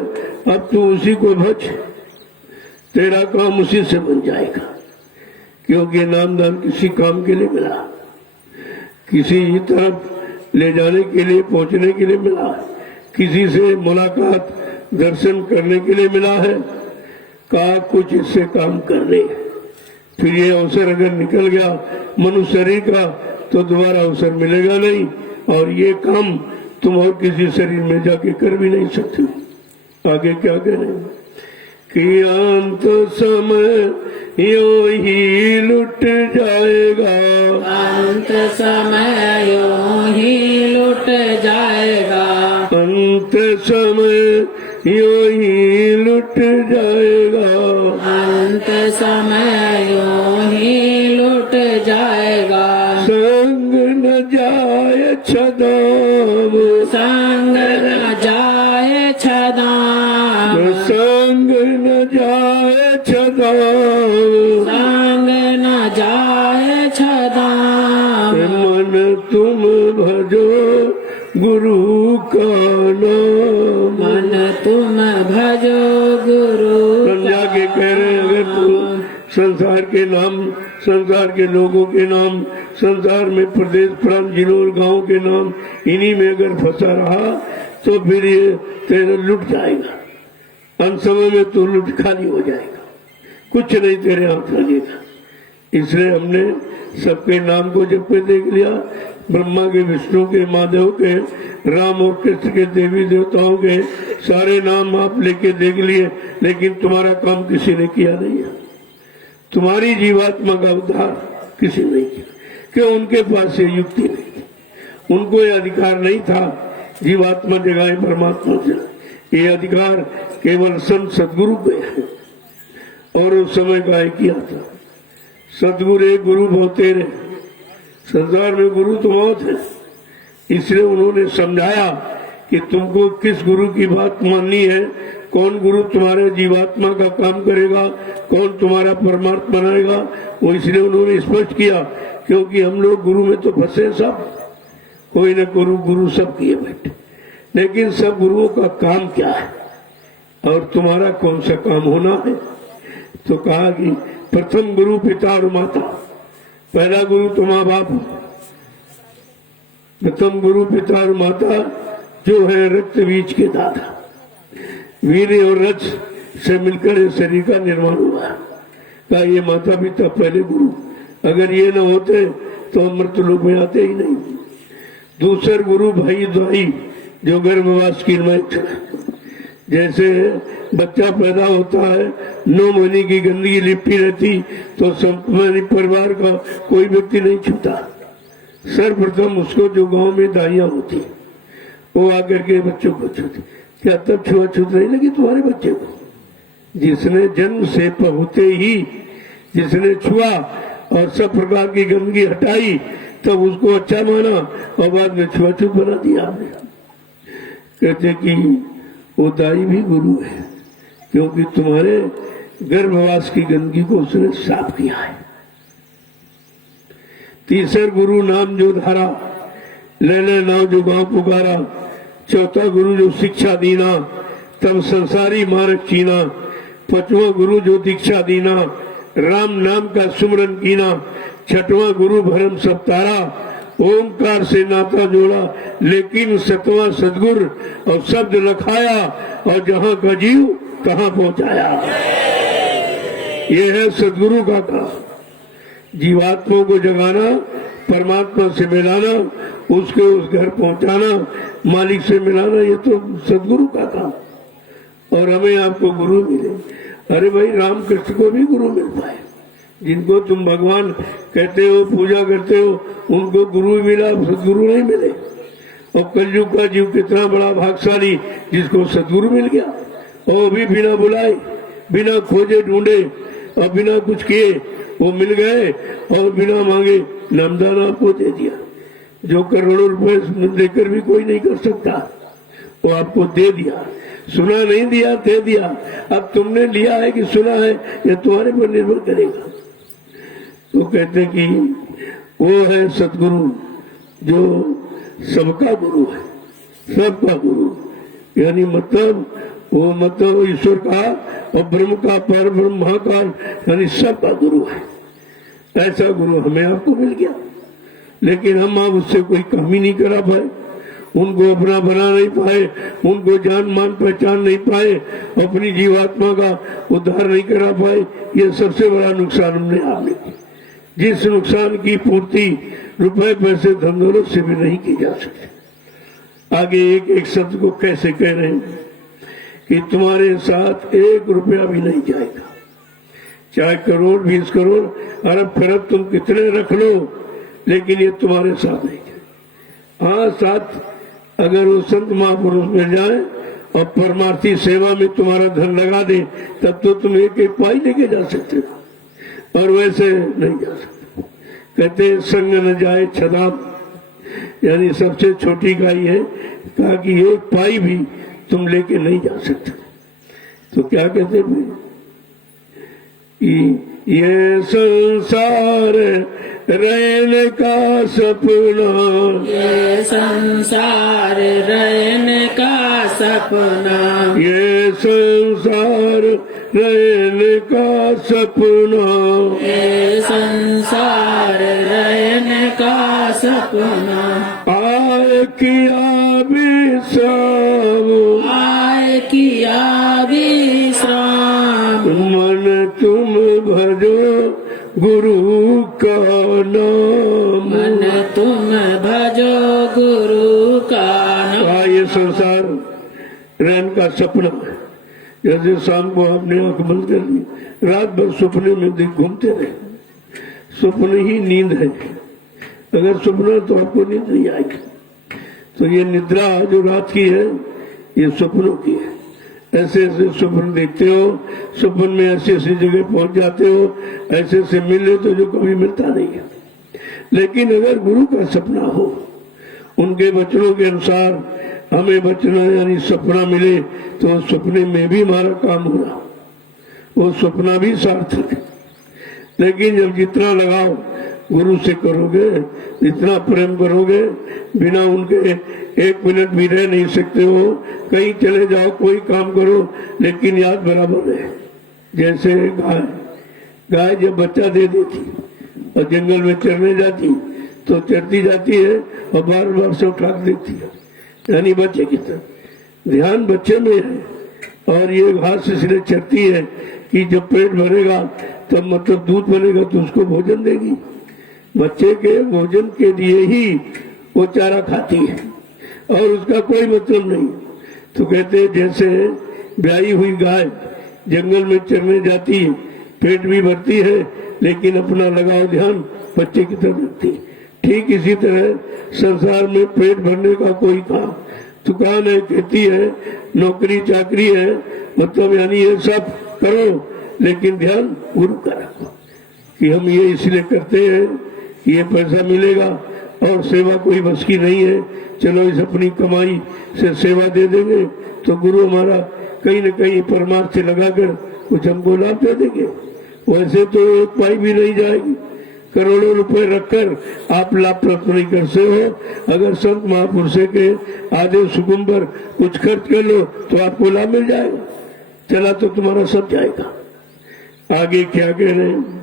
अब तू उसी को भज, तेरा काम उसी से बन जाएगा। क्योंकि नाम दान किसी काम के लिए मिला, किसी तरफ ले जाने के लिए, पहुंचने के लिए मिला, किसी से मुलाकात दर्शन करने के लिए मिला है। कहा कुछ इससे काम कर ले, फिर ये अवसर अगर निकल गया मनुष्य शरीर का तो दोबारा अवसर मिलेगा नहीं, और ये काम तुम और किसी शरीर में जाके कर भी नहीं सकते हो। आगे क्या करें कि अंत समय यूं ही लुट जाएगा, अंत समय यूं ही लुट जाएगा, अंत समय यूं ही लुट जाएगा, अंत समय यूं ही लुट जाएगा। संग न जाए छदाम, संग न जाए छदाम, संग न जाए छदाम, संग न जाए छदाम, मन तुम भजो गुरु का नाम। मन तुम भजो गुरु समझा के कह रहे हैं अगर तू संसार के नाम, संसार के लोगों के नाम, संसार में प्रदेश प्रांत जिलों और गाँव के नाम, इन्हीं में अगर फंसा रहा तो फिर ये तेरा लुट जाएगा, अंत समय में तू लुट खाली हो जाएगा, कुछ नहीं तेरे हाथ लगेगा। इसलिए हमने सबके नाम को जब पे देख लिया, ब्रह्मा के, विष्णु के, महादेव के, राम और कृष्ण के, देवी देवताओं के सारे नाम आप लेके देख लिए, लेकिन तुम्हारा काम किसी ने किया नहीं है। तुम्हारी जीवात्मा का उद्धार किसी ने नहीं किया, क्यों? उनके पास ये युक्ति नहीं थी, उनको ये अधिकार नहीं था जीवात्मा जगाए परमात्मा जगाए। ये अधिकार केवल संत सदगुरु पे है, और उस समय गाय किया था। सदगुरु एक गुरु बहुत तेरे, संसार में गुरु तो बहुत है। इसलिए उन्होंने समझाया कि तुमको किस गुरु की बात माननी है, कौन गुरु तुम्हारे जीवात्मा का काम करेगा, कौन तुम्हारा परमार्थ बनाएगा, वो इसलिए उन्होंने स्पष्ट किया। क्योंकि हम लोग गुरु में तो फंसे सब, कोई न गुरु सब किए बैठे, लेकिन सब गुरुओं का काम क्या है और तुम्हारा कौन सा काम होना है। तो कहा कि प्रथम गुरु पिता और माता, पहला गुरु तो माँ बाप, प्रथम गुरु पिता और माता जो है रक्त बीज के दादा, वीर और रज से मिलकर इस शरीर का निर्माण हुआ। कहा ये माता पिता पहले गुरु, अगर ये न होते तो अमृत लोक में आते ही नहीं। दूसरा गुरु भाई द्वाई जो गर्भवास की जैसे बच्चा पैदा होता है 9 महीने की गंदगी लिपटी रहती तो परिवार का कोई व्यक्ति नहीं छूता। सर्वप्रथम उसको जो गांव में दाइयां होती वो आकर के बच्चों को छूती। क्या तब छुआछूत नहीं लगी तुम्हारे बच्चे को? जिसने जन्म से होते ही जिसने छुआ और सब प्रकार की गंदगी हटाई तब उसको अच्छा माना और बाद में छुआछूत बना दिया आपने। कहते कि वो दाई भी गुरु है क्योंकि तुम्हारे गर्भवास की गंदगी को उसने साफ किया है। तीसरा गुरु नाम जो धारा, लेने नाव जो गांव पुकारा। चौथा गुरु जो शिक्षा दीना, तब संसारी मार्ग चीना। पांचवा गुरु जो दीक्षा दीना, राम नाम का सुमरन कीना। छठवां गुरु भरम सब तारा, ओंकार से नाता जोड़ा। लेकिन सतवां सदगुरु और शब्द लखाया और जहां का जीव कहां पहुंचाया। यह है सदगुरु का काम। जीवात्माओं को जगाना, परमात्मा से मिलाना, उसके उस घर पहुंचाना, मालिक से मिलाना, ये तो सदगुरु का काम। और हमें आपको गुरु मिले। अरे भाई रामकृष्ण को भी गुरु मिल पाए, जिनको तुम भगवान कहते हो, पूजा करते हो, उनको गुरु मिला, सदगुरु नहीं मिले। और कलयुग का जीव कितना बड़ा भाग्यशाली जिसको सदगुरु मिल गया, और भी बिना बुलाए, बिना खोजे ढूंढे और बिना कुछ किए वो मिल गए और बिना मांगे नामदान आपको दे दिया। जो करोड़ों रुपए देकर भी कोई नहीं कर सकता, वो आपको दे दिया। सुना नहीं दिया, दे दिया। अब तुमने लिया है कि सुना है, ये तुम्हारे पर निर्भर करेगा। तो कहते कि वो है सदगुरु जो सबका गुरु है, सबका गुरु। यानी मतलब वो मतलब ईश्वर का और ब्रह्म का, पर ब्रह्म महाकाल, यानी सबका गुरु है। ऐसा गुरु हमें आपको मिल गया, लेकिन हम आप उससे कोई कमी नहीं करा पाए, उनको अपना बना नहीं पाए, उनको जान मान पहचान नहीं पाए, अपनी जीवात्मा का उद्धार नहीं करा पाए। ये सबसे बड़ा नुकसान हमने आपने किया, जिस नुकसान की पूर्ति रुपए पैसे धन दौलत से भी नहीं की जा सकती। आगे एक एक शब्द को कैसे कह रहे हैं कि तुम्हारे साथ 1 रुपया भी नहीं जाएगा, चाहे करोड़ 20 करोड़ अरब खरब तुम कितने रख लो, लेकिन ये तुम्हारे साथ नहीं जाए। हाँ, साथ अगर वो संत महापुरुष मिल जाए और परमार्थी सेवा में तुम्हारा धन लगा दे, तब तो तुम एक एक पाई लेके जा सकते हो, और वैसे नहीं जा सकते। कहते संग न जाए छदाम, यानी सबसे छोटी गाय है, कहा कि 1 पाई भी तुम लेके नहीं जा सकते। तो क्या कहते भाई, ये संसार रहने का सपना, ये संसार रहने का सपना, ये संसार रहने का सपना, ये संसार रहने का सपना। आए किया विश्राम, आए किया विश्राम, मन तुम भजो गुरु का नाम, मन तुम भजो गुरु का नाम। ये संसार रहन का सपना है। जैसे शाम को आपने आंख बंद कर ली, रात भर सपने में दिन घूमते रहे, सपने ही नींद है। अगर सपना तो आपको नींद नहीं आएगी। तो ये निद्रा जो रात की है, ये सपनों की है। ऐसे ऐसे स्वप्न देखते हो, स्वप्न में ऐसी ऐसी जगह पहुंच जाते हो, ऐसे ऐसे मिले तो जो कभी मिलता नहीं है। लेकिन अगर गुरु का सपना हो, उनके वचनों के अनुसार हमें वचना यानी सपना मिले, तो सपने में भी हमारा काम होगा, वो सपना भी सार्थक है। लेकिन जब जितना लगाओ गुरु से करोगे, इतना प्रेम करोगे, बिना उनके एक मिनट भी रह नहीं सकते हो। कहीं चले जाओ, कोई काम करो, लेकिन याद बराबर है। जैसे गाय जब बच्चा दे देती और जंगल में चरने जाती तो चरती जाती है और बार बार से उठा देती है, यानी बच्चे की तरह ध्यान बच्चे में है। और ये घास इसलिए चरती है कि जब पेट भरेगा तब मतलब दूध बनेगा तो उसको भोजन देगी। बच्चे के भोजन के लिए ही वो चारा खाती है और उसका कोई मतलब नहीं। तो कहते हैं जैसे ब्याई हुई गाय जंगल में चरने जाती है, पेट भी भरती है लेकिन अपना लगाव ध्यान बच्चे की तरफ रखती है। ठीक इसी तरह संसार में पेट भरने का कोई काम, दुकान है, खेती है, नौकरी चाकरी है, मतलब यानी ये सब करो, लेकिन ध्यान गुरु का रखो कि हम ये इसलिए करते हैं कि ये पैसा मिलेगा और सेवा कोई बस की नहीं है, चलो इस अपनी कमाई से सेवा दे देंगे तो गुरु हमारा कहीं न कहीं परमार्थ से लगाकर कुछ हमको लाभ दे देंगे। वैसे तो एक पाई भी नहीं जाएगी, करोड़ों रुपए रखकर आप लाभ प्राप्त नहीं कर सकते हो। अगर संत महापुरुषों के आदेश हुकुम पर कुछ खर्च कर लो तो आपको लाभ मिल जाएगा, चला तो तुम्हारा सब जाएगा। आगे क्या कह रहे हैं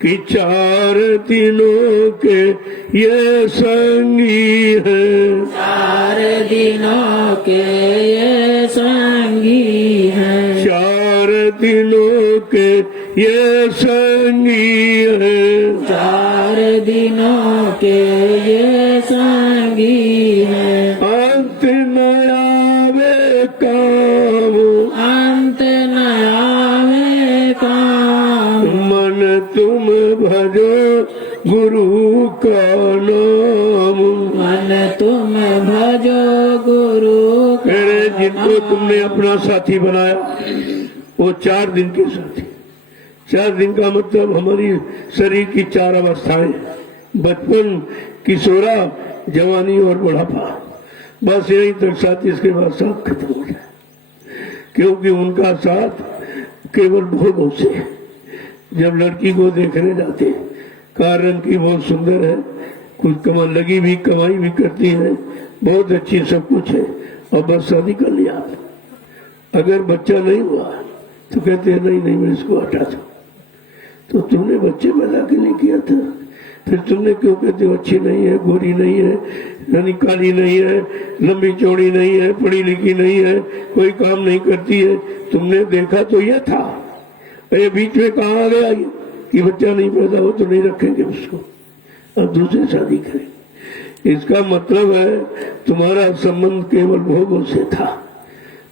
कि 4 दिनों के ये संगी हैं, 4 दिनों के ये संगी हैं, 4 दिनों के ये संगी हैं, 4 दिनों के ये संगी हैं। अंत न आवे काम, अंत न आवे काम, मन तुम भजो गुरु का नाम। मन तुम भजो गुरु का मेरे जिनको तुमने अपना साथी बनाया वो 4 दिन के साथी। 4 दिन का मतलब हमारी शरीर की 4 अवस्थाएं, बचपन, किशोरा, जवानी और बुढ़ापा, बस यहीं तक साथ। इसके बाद साथ खत्म हो जाए, क्योंकि उनका साथ केवल भोगों से। जब लड़की को देखने जाते, कारण की बहुत सुंदर है, कुछ कमा लगी भी, कमाई भी करती है, बहुत अच्छी सब कुछ है, और बस शादी कर लिया। अगर बच्चा नहीं हुआ तो कहते हैं नहीं नहीं मैं इसको हटा दूं। तो तुमने बच्चे पैदा के लिए किया था, फिर तुमने क्यों कहते हो अच्छी नहीं है, गोरी नहीं है, यानी काली नहीं है, लंबी चौड़ी नहीं है, पढ़ी लिखी नहीं है, कोई काम नहीं करती है। तुमने देखा तो यह था, ये बीच में कहाँ आ गया कि बच्चा नहीं पैदा हो तो नहीं रखेंगे उसको और दूसरी शादी करें। इसका मतलब है तुम्हारा संबंध केवल भोगों से था।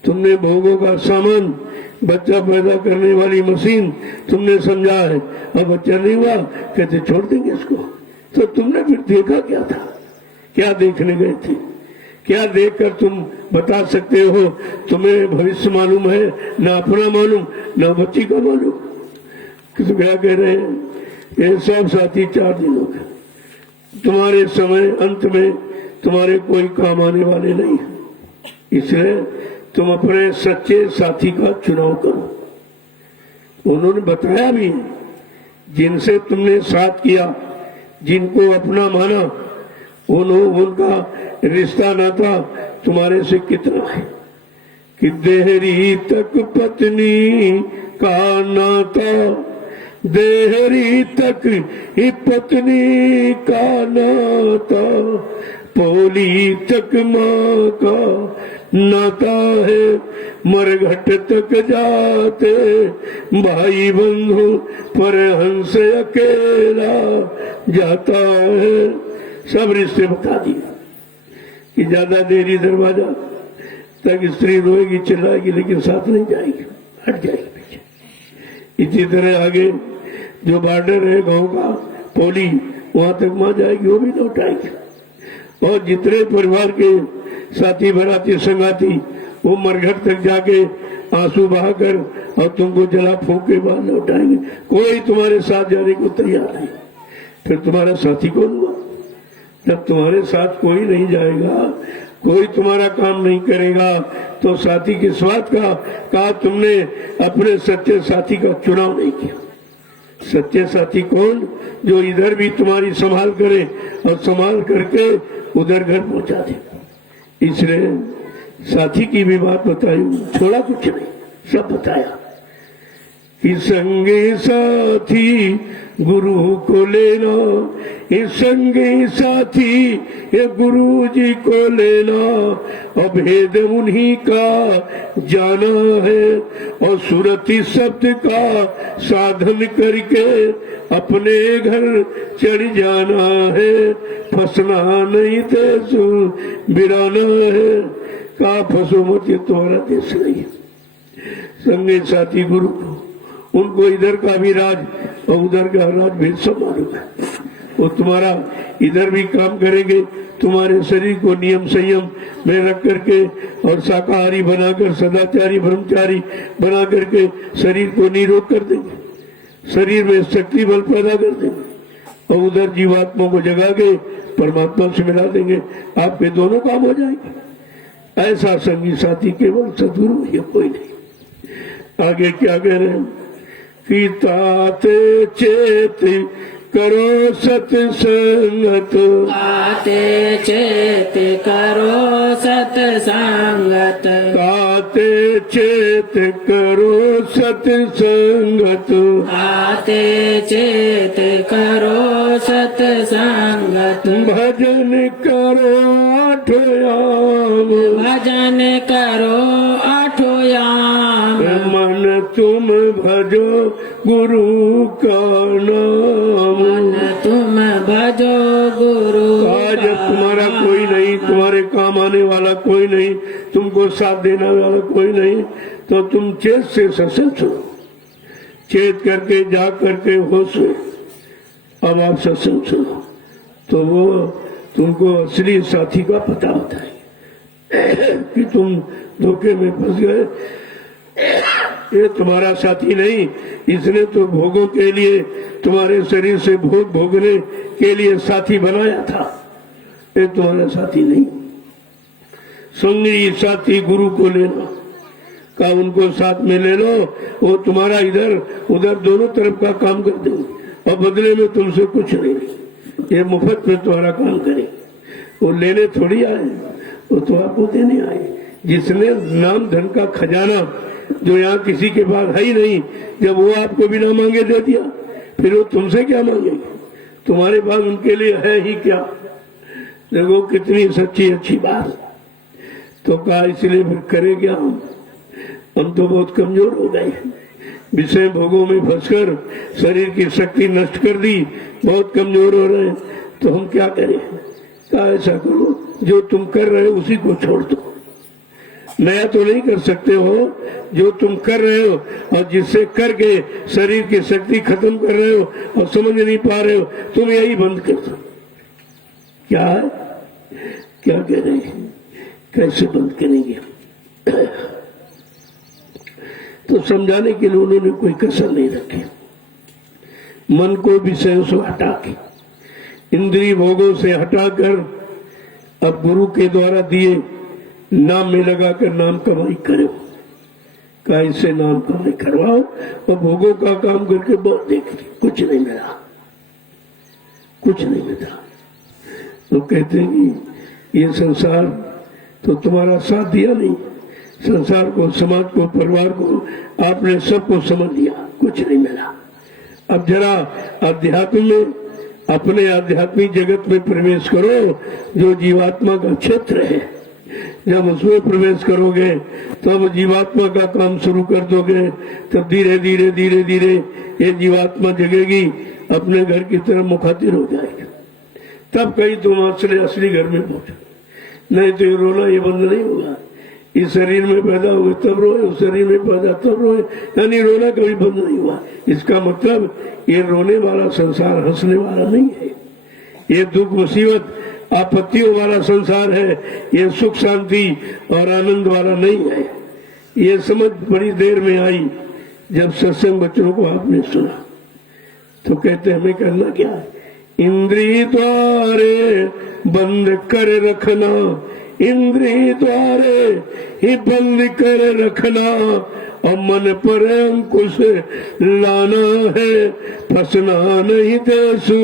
तुमने भोगों का सामान, बच्चा पैदा करने वाली मशीन तुमने समझा है, और बच्चा नहीं हुआ कहते छोड़ देंगे इसको। तो तुमने फिर देखा क्या था, क्या देखने गए थे, क्या देखकर तुम बता सकते हो? तुम्हें भविष्य मालूम है, ना अपना मालूम, ना बच्ची का मालूम। तो क्या कह रहे हैं, ये सब साथी 4 दिनों का, तुम्हारे समय अंत में तुम्हारे कोई काम आने वाले नहीं है। इसलिए तुम अपने सच्चे साथी का चुनाव करो। उन्होंने बताया भी, जिनसे तुमने साथ किया, जिनको अपना माना, उनका रिश्ता नाता तुम्हारे से कितना है कि देहरी तक पत्नी का नाता, देहरी तक ही पत्नी का नाता, पोली तक माँ का नाता है, मरघट तक जाते भाई बंधु पर हंस अकेला जाता है। सब रिश्ते बता दिए कि ज्यादा देरी दरवाजा तक स्त्री रोएगी, चिल्लाएगी, लेकिन साथ नहीं जाएगी, हट जाएगी पीछे। इसी तरह आगे जो बॉर्डर है गांव का, पोली, वहां तक मां जाएगी, वो भी लौट आएगी। और जितने परिवार के साथी बराती संगाती वो मरघट तक जाके आंसू बहाकर और तुमको जला फूंक के बाद लौटाएंगे। कोई तुम्हारे साथ जाने को तैयार नहीं। फिर तुम्हारा साथी कौन हुआ? जब तुम्हारे साथ कोई नहीं जाएगा, कोई तुम्हारा काम नहीं करेगा, तो साथी किस बात का? कहा तुमने अपने सच्चे साथी का चुनाव नहीं किया। सच्चे साथी कौन? जो इधर भी तुम्हारी संभाल करे और संभाल करके उधर घर पहुंचा दे। इसलिए साथी की भी बात बताई, छोड़ा कुछ नहीं, सब बताया कि संगी साथी गुरु को लेना, ये संगी साथी ये गुरु जी को लेना, अभेद उन्हीं का जाना है और सुरति शब्द का साधन करके अपने घर चढ़ जाना है। फंसना नहीं देश बिराना है। कहा फंसो मत, ये तुम्हारा देश नहीं है। संगी साथी गुरु को, उनको इधर का भी राज और उधर का राज भेद सब मालूम है। वो तुम्हारा इधर भी काम करेंगे, तुम्हारे शरीर को नियम संयम में रख करके और शाकाहारी बनाकर सदाचारी ब्रह्मचारी बना करके शरीर को निरोग कर देंगे, शरीर में शक्ति बल पैदा कर देंगे और उधर जीवात्मा को जगा के परमात्मा से मिला देंगे। आपके दोनों काम हो जाएंगे। ऐसा संगी साथी केवल सदगुरु, ये कोई नहीं। आगे क्या कह रहे हैं कि ताते चेत करो सत्संगत, ताते चेत करो सत्संगत, ताते चेत करो सत्संगत, ताते चेत करो सत्संगत, भजन करो आठयाम, भजन करो आठयाम, मन तुम भजो गुरु का नाम। मन तुम भजो गुरु आज तुम्हारा कोई नहीं, तुम्हारे काम आने वाला कोई नहीं, तुमको साथ देने वाला कोई नहीं, तो तुम चेत से सत्संग सुनो, चेत करके जाग करके होश में अब आप सत्संग सुनो, तो वो तुमको असली साथी का पता होता है कि तुम धोखे में फंस गए। ये तुम्हारा साथी नहीं, इसने तो भोगों के लिए तुम्हारे शरीर से भोग भोगने के लिए साथी बनाया था। ये तुम्हारा साथी नहीं। संगी साथी गुरु को लेना का, उनको साथ में ले लो, वो तुम्हारा इधर उधर दोनों तरफ का काम कर देंगे और बदले में तुमसे कुछ नहीं, ये मुफ्त में तुम्हारा काम करेंगे। वो लेने थोड़ी आए, वो तो आपको देने आए। जिसने नाम धन का खजाना जो यहाँ किसी के पास है ही नहीं, जब वो आपको बिना मांगे दे दिया, फिर वो तुमसे क्या मांगेंगे? तुम्हारे पास उनके लिए है ही क्या? देखो कितनी सच्ची अच्छी बात। तो कहा इसलिए फिर करें क्या? हम तो बहुत कमजोर हो गए, विषय भोगों में फंसकर शरीर की शक्ति नष्ट कर दी, बहुत कमजोर हो रहे हैं, तो हम क्या करें? कहा ऐसा करो, जो तुम कर रहे हो उसी को छोड़ दो। नया तो नहीं कर सकते हो, जो तुम कर रहे हो और जिससे करके शरीर की शक्ति खत्म कर रहे हो और समझ नहीं पा रहे हो, तुम यही बंद कर दो। क्या है? क्या कह रहे हैं? कैसे बंद करेंगे? तो समझाने के लिए उन्होंने कोई कसर नहीं रखी। मन को विषयों से हटा के, इंद्रिय भोगों से हटाकर अब गुरु के द्वारा दिए नाम में लगाकर नाम कमाई करो। कैसे नाम कमाई करवाओ और भोगों का काम करके बहुत देख कुछ नहीं मिला, कुछ नहीं मिला। तो कहते हैं कि ये संसार तो तुम्हारा साथ दिया नहीं, संसार को, समाज को, परिवार को आपने सबको समझ लिया, कुछ नहीं मिला। अब जरा अध्यात्म में, अपने आध्यात्मिक जगत में प्रवेश करो, जो जीवात्मा का क्षेत्र है। जब उसमें प्रवेश करोगे तब जीवात्मा का काम शुरू कर दोगे, तब धीरे धीरे धीरे धीरे ये जीवात्मा जगेगी, अपने घर की तरफ मुखातिर हो जाएगी। तब कहीं तुम असली घर में पहुंचो। नहीं तो ये रोना ये बंद नहीं होगा। इस शरीर में पैदा हुए तब रोए, उस शरीर में पैदा तब रोए, यानी रोना कभी बंद नहीं हुआ। इसका मतलब ये रोने वाला संसार हंसने वाला नहीं है। ये दुख मुसीबत आपत्तियों वाला संसार है, ये सुख शांति और आनंद वाला नहीं है। ये समझ बड़ी देर में आई जब सत्संग बच्चों को आपने सुना। तो कहते हमें करना क्या है? इंद्रिय द्वारे बंद कर रखना, इंद्रिय द्वारे ही बंद कर रखना, और मन पर अंकुश लाना है, फंसना नहीं देसु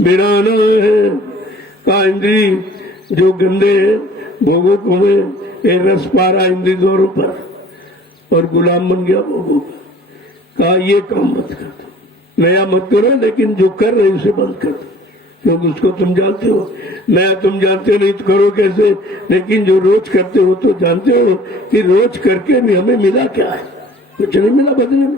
बिराना है। का इंद्रिय जो गंदे भोगों को में रस पा रहा इंद्रिय द्वारों पर और गुलाम बन गया भोगों का। कहा ये काम मत कर दो, नया मत करो, लेकिन जो कर रहे उसे बंद कर दो, क्योंकि उसको तुम जानते हो। नया तुम जानते नहीं तो करो कैसे, लेकिन जो रोज करते हो तो जानते हो कि रोज करके भी हमें मिला क्या है? कुछ नहीं मिला बदले में।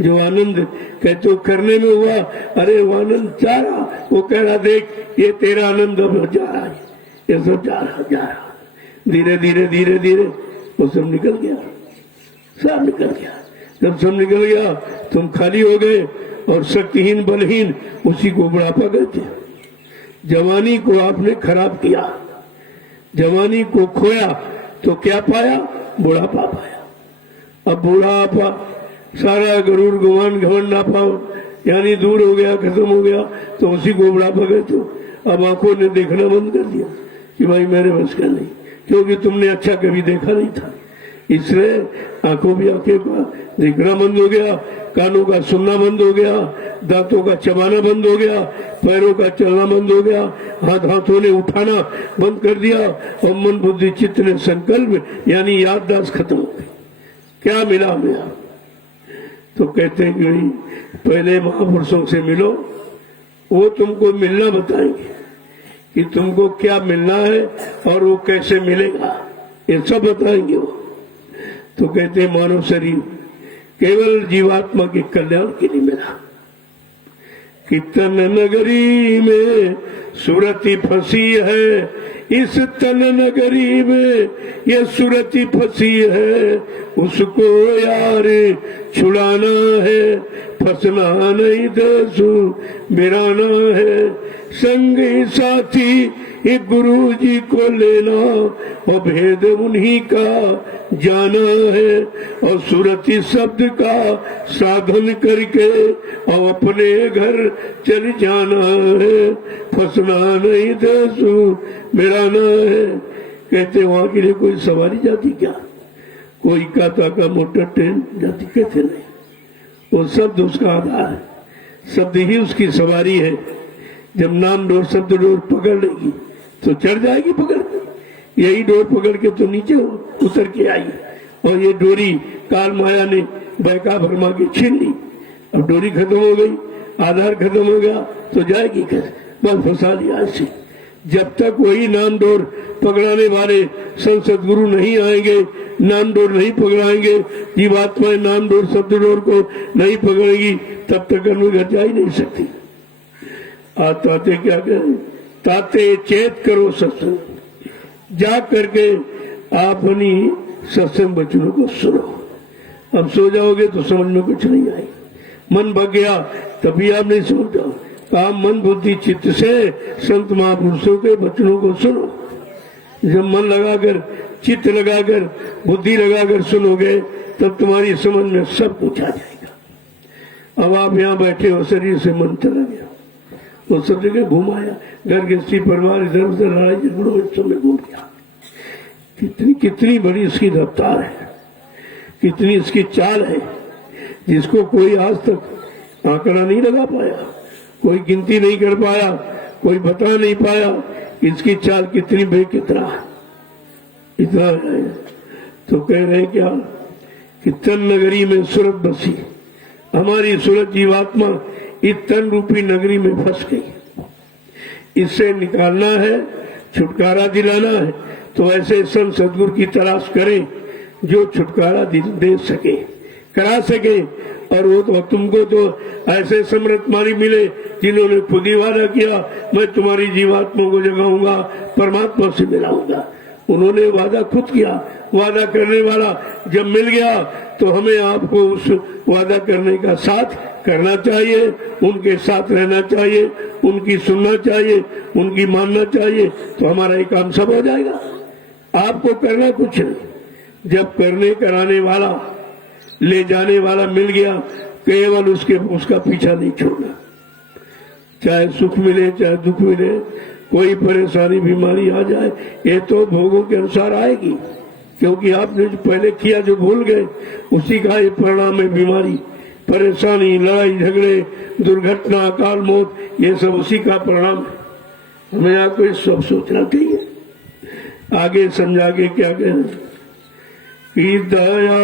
जो आनंद कहते हो करने में हुआ, अरे वो आनंद जा रहा, वो कह रहा देख ये तेरा आनंद अब जा रहा है, ये सब जा रहा, धीरे धीरे धीरे धीरे वो सब निकल गया, सब निकल गया। जब सब निकल गया तुम खाली हो गए और शक्तिहीन बलहीन उसी को बुढ़ापा कहते। जवानी को आपने खराब किया, जवानी को खोया तो क्या पाया? बुढ़ापा पाया। अब बुढ़ापा सारा गरुड़ गुमान घमंड नापा यानी दूर हो गया, खत्म हो गया, तो उसी को बुढ़ापा कहते हो। अब आंखों ने देखना बंद कर दिया कि भाई मेरे बस का नहीं, क्योंकि तुमने अच्छा कभी देखा नहीं था, इसलिए आंखों भी आंखें का देखना बंद हो गया, कानों का सुनना बंद हो गया, दांतों का चबाना बंद हो गया, पैरों का चलना बंद हो गया, हाथों ने उठाना बंद कर दिया, और मन बुद्धि चित्त ने संकल्प यानी याददाश्त खत्म हो गई। क्या मिला हमें? तो कहते हैं कि पहले महापुरुषों से मिलो, वो तुमको मिलना बताएंगे कि तुमको क्या मिलना है और वो कैसे मिलेगा, ये सब बताएंगे वो। तो कहते हैं मानव शरीर केवल जीवात्मा के कल्याण के लिए मिला। कि तन नगरी में सुरति फंसी है, इस तन नगरी में ये सुरति फंसी है, उसको यार छुड़ाना है, फंसना नहीं देसु बिराना है। संगी साथी ये गुरु जी को लेना और भेद उन्हीं का जाना है, और सुरति शब्द का साधन करके और अपने घर चल जाना है, फंसना नहीं देसु बिराना है। कहते वहां के लिए कोई सवारी जाती क्या? कोई काता का मोटर ट्रेन जाती? कहते नहीं, वो शब्द उसका आधार है, शब्द ही उसकी सवारी है। जब नाम डोर शब्द डोर पकड़ लेगी तो चढ़ जाएगी पकड़ के, यही डोर पकड़ के तो नीचे उतर के आई, और ये डोरी काल माया ने बहका भरमा के छीन ली। अब डोरी खत्म हो गई, आधार खत्म हो गया तो जाएगी कैसे? बस फंसा लिया ऐसे। जब तक वही नाम डोर पकड़ाने वाले संत सदगुरु नहीं आएंगे, नाम डोर नहीं पकड़ाएंगे, जीवात्माएं नाम डोर शब्द डोर को नहीं पकड़ेगी, तब तक हम घर जा ही नहीं सकती। ताते क्या करें? ताते चेत करो सत्संग, जा करके आप अपनी सत्संग वचनों को सुनो। अब सो जाओगे तो समझ में कुछ नहीं आई, मन भग गया तभी आप नहीं सो जाओ। काम मन बुद्धि चित्त से संत महापुरुषों के वचनों को सुनो। जब मन लगाकर चित्त लगाकर बुद्धि लगाकर सुनोगे तब तुम्हारी समझ में सब कुछ आ जाएगा। अब आप यहाँ बैठे हो, शरीर से मन चला गया, वो सब जगह घुमाया, घर गृहस्थी परिवार इधर उधर लड़ाई झगड़ों में घूम गया। कितनी कितनी बड़ी इसकी रफ्तार है, कितनी इसकी चाल है, जिसको कोई आज तक आंकड़ा नहीं लगा पाया, कोई गिनती नहीं कर पाया, कोई बता नहीं पाया इसकी चाल कितनी कितना इतना है। तो कह रहे हैं क्या कि तन नगरी में सूरत बसी, हमारी सूरत जीवात्मा इस तन रूपी नगरी में फंस गई, इससे निकालना है, छुटकारा दिलाना है। तो ऐसे संत सदगुरु की तलाश करें जो छुटकारा दे सके, करा सके। और वो तो तुमको तो ऐसे समर्थ मानी मिले जिन्होंने खुद ही वादा किया मैं तुम्हारी जीवात्मा को जगाऊंगा, परमात्मा से मिलाऊंगा। उन्होंने वादा खुद किया, वादा करने वाला जब मिल गया तो हमें आपको उस वादा करने का साथ करना चाहिए, उनके साथ रहना चाहिए, उनकी सुनना चाहिए, उनकी मानना चाहिए, तो हमारा ये काम सब हो जाएगा। आपको करना कुछ नहीं। जब करने कराने वाला, ले जाने वाला मिल गया, केवल उसका पीछा नहीं छोड़ना। चाहे सुख मिले चाहे दुख मिले, कोई परेशानी बीमारी आ जाए, ये तो भोगों के अनुसार आएगी, क्योंकि आपने जो पहले किया जो भूल गए, उसी का ये परिणाम है। बीमारी, परेशानी, लड़ाई झगड़े, दुर्घटना, अकाल मौत, ये सब उसी का परिणाम है। हमें आपको ये सब सोचना चाहिए। आगे समझा के क्या कहना कि दया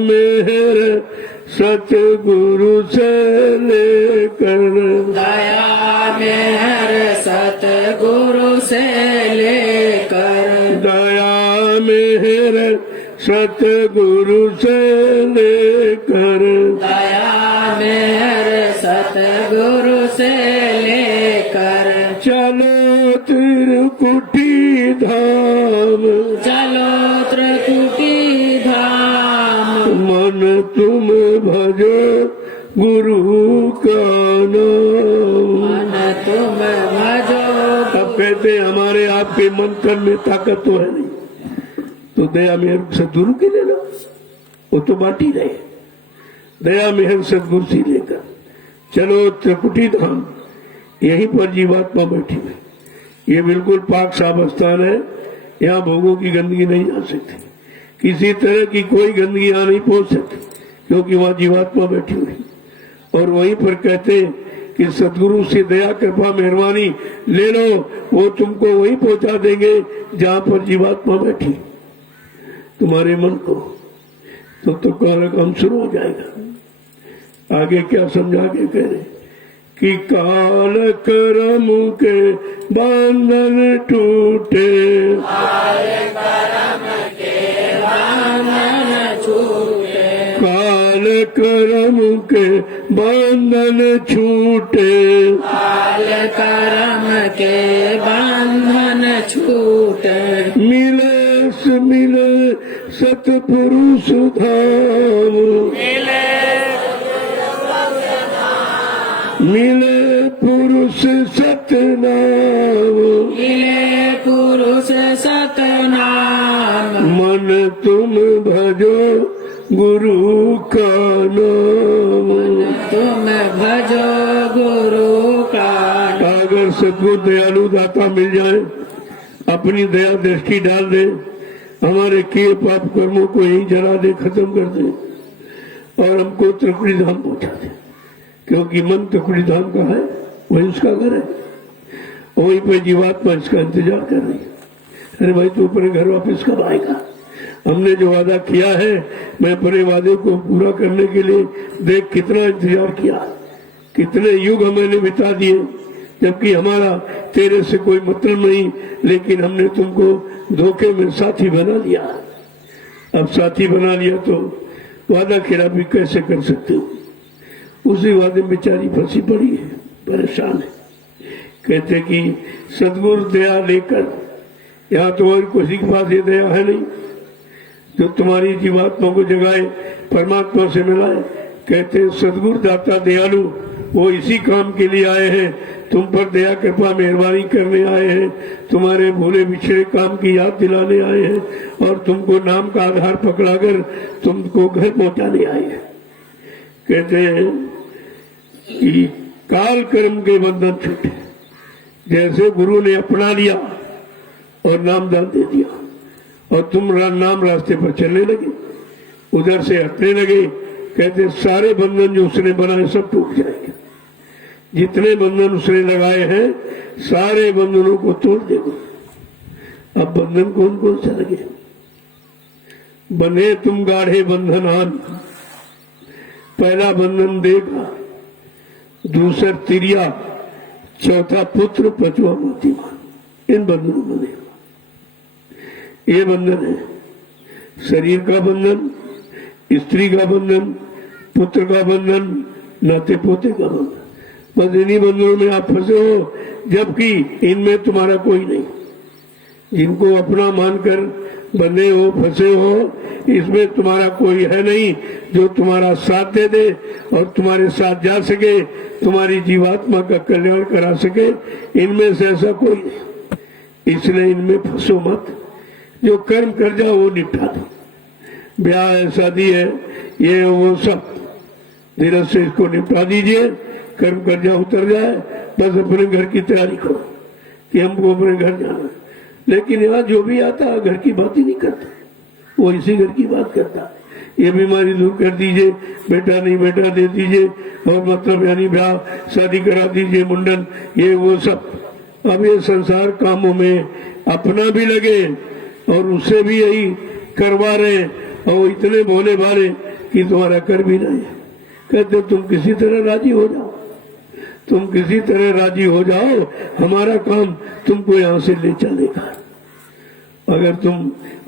मेहर सतगुरु से लेकर, दया मेहर सतगुरु से लेकर, दया मेहर सतगुरु से लेकर, दया मेहर सतगुरु से लेकर, चलो त्रिकुटी धाम, चलो त्रिकुटी धाम, मन तुम भजो गुरु का नाम। मन तुम भजो। अब कहते हैं हमारे आपके मन तन में ताकत तो है नहीं, तो दया मेहर सदगुरु की ले लो, वो तो बाटी रहे। दया मेहर सदगुरु से लेकर चलो त्रिकुटी धाम, यहीं पर जीवात्मा बैठी है। ये बिल्कुल पाक साफ स्थान है, यहाँ भोगों की गंदगी नहीं आ सकती, किसी तरह की कोई गंदगी यहाँ नहीं पहुंच सकती, क्योंकि वहाँ जीवात्मा बैठी हुई। और वहीं पर कहते हैं कि सदगुरु से दया कृपा मेहरबानी ले लो, वो तुमको वहीं पहुंचा देंगे जहाँ पर जीवात्मा बैठी तुम्हारे मन को। तो काल काम शुरू हो जाएगा। आगे क्या समझा के कह रहे कि काल कर्म के बंधन टूटे, काल कर्म के बंधन छूटे, काल कर्म के बंधन छूटे, काल कर्म के बंधन छूटे, मिले सतपुरुष धाम, मिले पुरुष सतनाम, मिले पुरुष सतनाम, मन तुम भजो गुरु का नाम। तुम भजो गुरु का। अगर सदगुरु दयालु दाता मिल जाए, अपनी दया दृष्टि डाल दे, हमारे किए पाप कर्मों को यही जला दे, खत्म कर दे और हमको त्रिकुटी धाम पहुंचा दे, क्योंकि मन त्रिकुटी धाम का है, वही उसका घर है, वहीं पर जीवात्मा इसका इंतजार कर रही है। अरे भाई तू अपने घर वापस कब आएगा? हमने जो वादा किया है, मैं अपने वादे को पूरा करने के लिए देख कितना इंतजार किया, कितने युग मैंने बिता दिए, जबकि हमारा तेरे से कोई मतलब नहीं, लेकिन हमने तुमको धोखे में साथी बना लिया। अब साथी बना लिया तो वादा खिलाफी कैसे कर सकते हो? उसी वादे में बेचारी फंसी पड़ी है, परेशान है। कहते कि सदगुरु दया लेकर, यहाँ तुम्हारी किसी के पास ये दया है नहीं जो तुम्हारी जीवात्मा को जगाए, परमात्मा से मिलाए। कहते सदगुरु दाता दयालु वो इसी काम के लिए आए हैं, तुम पर दया कृपा मेहरबानी करने आए हैं, तुम्हारे भूले बिछड़े काम की याद दिलाने आए हैं और तुमको नाम का आधार पकड़ाकर तुमको घर पहुंचाने आए हैं। कहते हैं कि काल कर्म के बंधन छूटे, जैसे गुरु ने अपना लिया और नाम दान दे दिया और तुम नाम रास्ते पर चलने लगे, उधर से हटने लगे। कहते सारे बंधन जो उसने बनाए सब टूट जाएंगे, जितने बंधन उसने लगाए हैं सारे बंधनों को तोड़ देगा। अब बंधन कौन कौन से लगे? बने तुम गाढ़े बंधनान, पहला बंधन देगा, दूसरा तिरिया, चौथा पुत्र, पांचवा मोतीमान। इन बंधनों में देगा। ये बंधन है शरीर का बंधन, स्त्री का बंधन, पुत्र का बंधन, नाते पोते का बंधन। बस इन्हीं बंधनों में आप फंसे हो, जबकि इनमें तुम्हारा कोई नहीं। जिनको अपना मानकर बंधे हो, फंसे हो, इसमें तुम्हारा कोई है नहीं जो तुम्हारा साथ दे दे और तुम्हारे साथ जा सके, तुम्हारी जीवात्मा का कल्याण करा सके। इनमें से ऐसा कोई नहीं, इसलिए इनमें फंसो मत। जो कर्म कर जाओ वो निपटा दो। ब्याह है, शादी है, ये वो सब धीरज से इसको निपटा दीजिए। कर्म कर जाओ, उतर जाए, बस अपने घर की तैयारी करो कि हमको अपने घर जाना है। लेकिन यहाँ जो भी आता है घर की बात ही नहीं करता, वो इसी घर की बात करता है। ये बीमारी दूर कर दीजिए, बेटा नहीं बेटा दे दीजिए, और मतलब यानी ब्याह शादी करा दीजिए, मुंडन, ये वो सब। अब ये संसार कामों में अपना भी लगे और उससे भी यही करवा रहे, और इतने भोले भाले कि तुम्हारा कर भी नहीं। कहते तुम किसी तरह राजी हो जाओ, तुम किसी तरह राजी हो जाओ, हमारा काम तुमको यहाँ से ले चलेगा। अगर